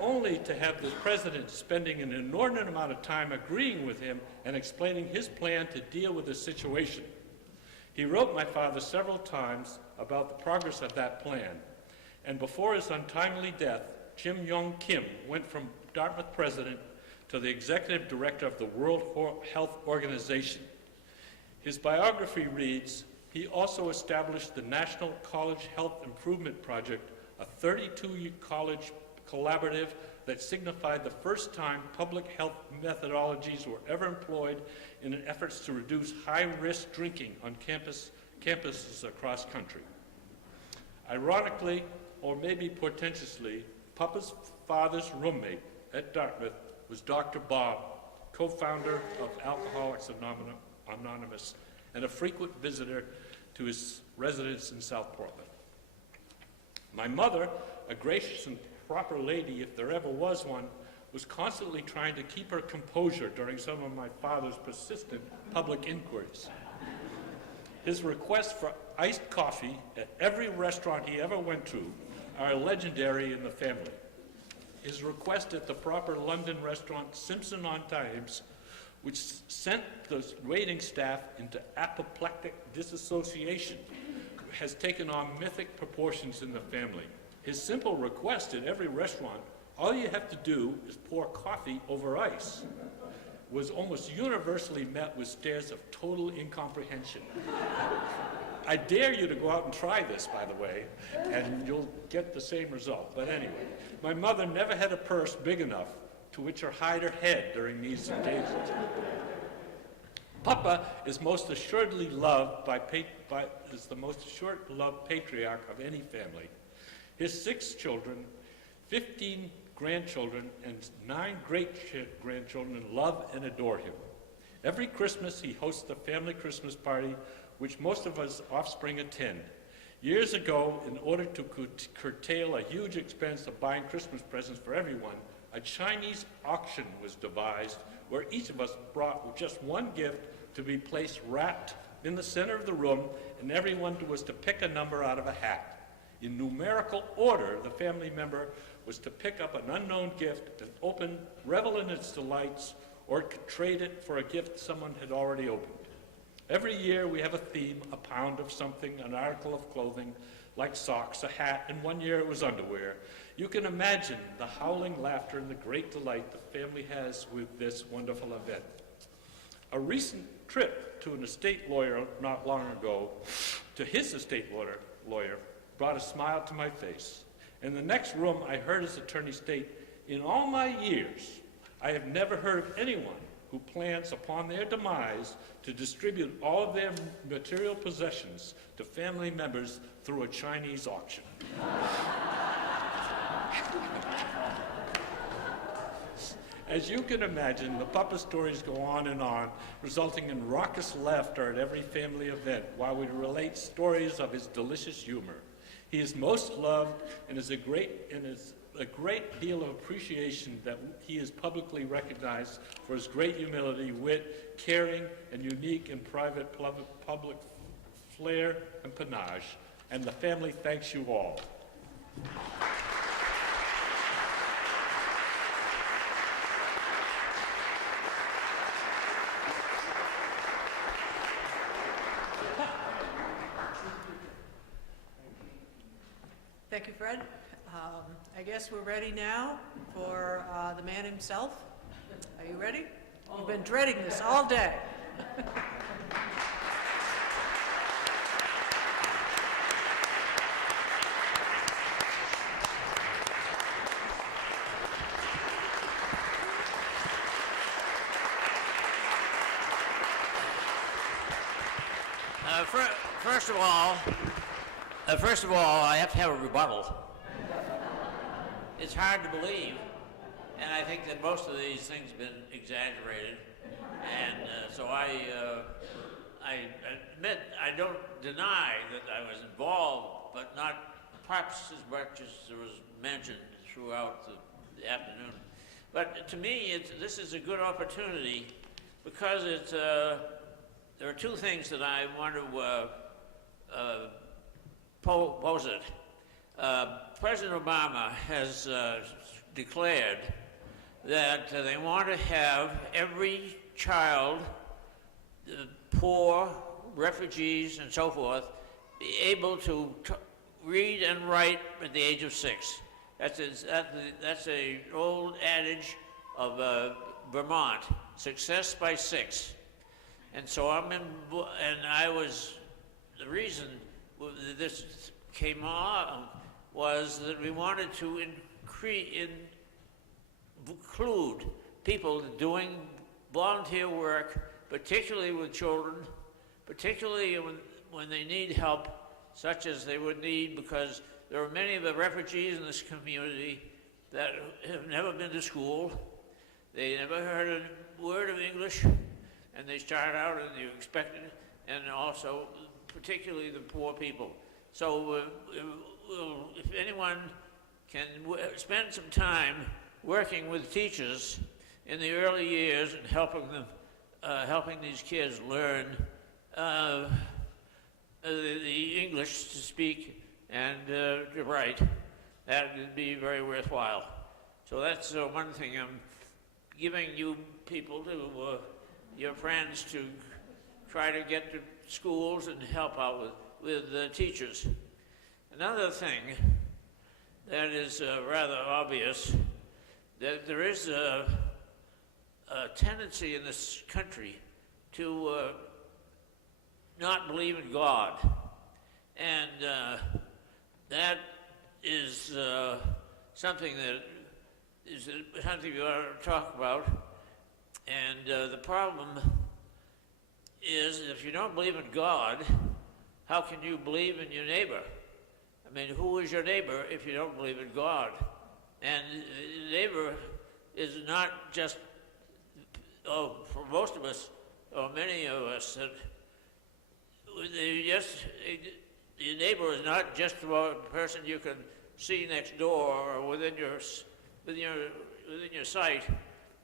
only to have the president spending an inordinate amount of time agreeing with him and explaining his plan to deal with the situation. He wrote my father several times about the progress of that plan, and before his untimely death, Jim Yong Kim went from Dartmouth president to the executive director of the World Health Organization. His biography reads, he also established the National College Health Improvement Project, a 32-year college collaborative that signified the first time public health methodologies were ever employed in an efforts to reduce high-risk drinking on campuses across country. Ironically, or maybe portentously, Papa's father's roommate at Dartmouth was Dr. Bob, co-founder of Alcoholics Anonymous, and a frequent visitor to his residence in South Portland. My mother, a gracious and proper lady, if there ever was one, was constantly trying to keep her composure during some of my father's persistent public inquiries. His requests for iced coffee at every restaurant he ever went to are legendary in the family. His request at the proper London restaurant Simpson on Thames, which sent the waiting staff into apoplectic disassociation, has taken on mythic proportions in the family. His simple request at every restaurant, all you have to do is pour coffee over ice, was almost universally met with stares of total incomprehension. I dare you to go out and try this, by the way, and you'll get the same result. But anyway, my mother never had a purse big enough to which her hide her head during these occasions. Papa is most assuredly loved is the most assured loved patriarch of any family. His 6 children, 15 grandchildren, and 9 great-grandchildren love and adore him. Every Christmas, he hosts a family Christmas party, which most of his offspring attend. Years ago, in order to curtail a huge expense of buying Christmas presents for everyone, a Chinese auction was devised where each of us brought just one gift to be placed wrapped in the center of the room, and everyone was to pick a number out of a hat. In numerical order, the family member was to pick up an unknown gift and open, revel in its delights, or trade it for a gift someone had already opened. Every year we have a theme, a pound of something, an article of clothing, like socks, a hat, and one year it was underwear. You can imagine the howling laughter and the great delight the family has with this wonderful event. A recent trip to an estate lawyer not long ago, to his estate lawyer, brought a smile to my face. In the next room, I heard his attorney state, "In all my years, I have never heard of anyone who plans upon their demise to distribute all of their material possessions to family members through a Chinese auction." As you can imagine, the Papa stories go on, resulting in raucous laughter at every family event while we relate stories of his delicious humor. He is most loved and is a great deal of appreciation that he is publicly recognized for his great humility, wit, caring, and unique and private public flair and panache. And the family thanks you all. Thank you, Fred. I guess we're ready now for the man himself. Are you ready? You've been dreading this all day. First of all, I have to have a rebuttal. It's hard to believe, and I think that most of these things have been exaggerated. And so I admit, I don't deny that I was involved, but not perhaps as much as there was mentioned throughout the afternoon. But to me, this is a good opportunity because there are two things that I want to pose it. President Obama has declared that they want to have every child, poor, refugees, and so forth, be able to read and write at the age of 6. That's an old adage of Vermont, success by 6. And so the reason this came on was that we wanted to include people doing volunteer work, particularly with children, particularly when they need help, such as they would need, because there are many of the refugees in this community that have never been to school. They never heard a word of English, and they start out and you expect it, and also particularly the poor people. So if anyone can spend some time working with teachers in the early years and helping these kids learn the English to speak and to write, that would be very worthwhile. So that's one thing I'm giving you people, to your friends, to try to get to schools and help out with teachers. Another thing that is rather obvious, that there is a tendency in this country to not believe in God. And that is something we ought to talk about. And the problem is, if you don't believe in God, how can you believe in your neighbor? I mean, who is your neighbor if you don't believe in God? And the neighbor is not just, for most of us, or many of us, that your neighbor is not just the person you can see next door or within your sight,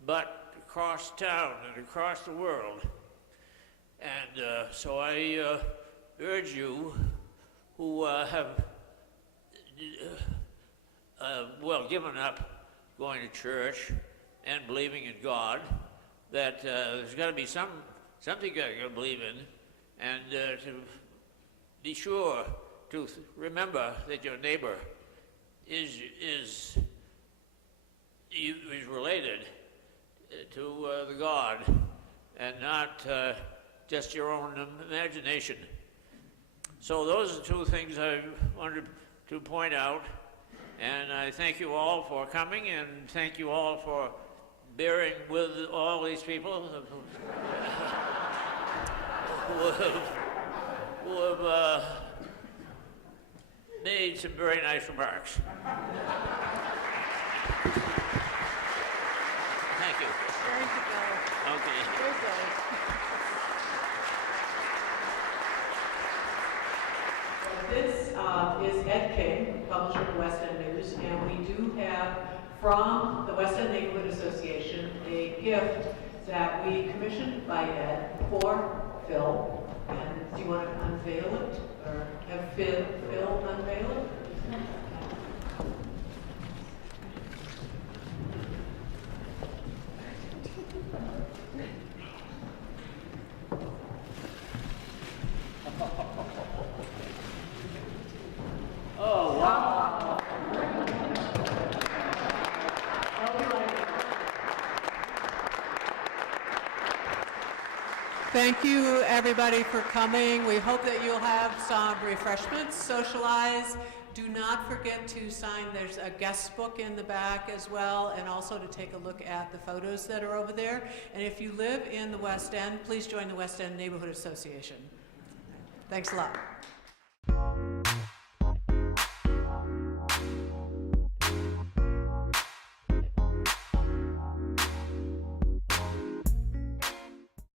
but across town and across the world. And so I urge you who have given up going to church and believing in God, that there's got to be something you've got to believe in, and to be sure remember that your neighbor is related to the God and not just your own imagination. So those are two things I wanted to point out, and I thank you all for coming, and thank you all for bearing with all these people who have made some very nice remarks. Thank you. Thank you, Bill. Okay. Very good. This is Ed King, publisher of the West End News, and we do have from the West End Neighborhood Association a gift that we commissioned by Ed for Phil. And do you want to unveil it, or have Phil unveil it? Oh, wow. Thank you, everybody, for coming. We hope that you'll have some refreshments, socialize. Do not forget to sign. There's a guest book in the back as well, and also to take a look at the photos that are over there. And if you live in the West End, please join the West End Neighborhood Association. Thanks a lot.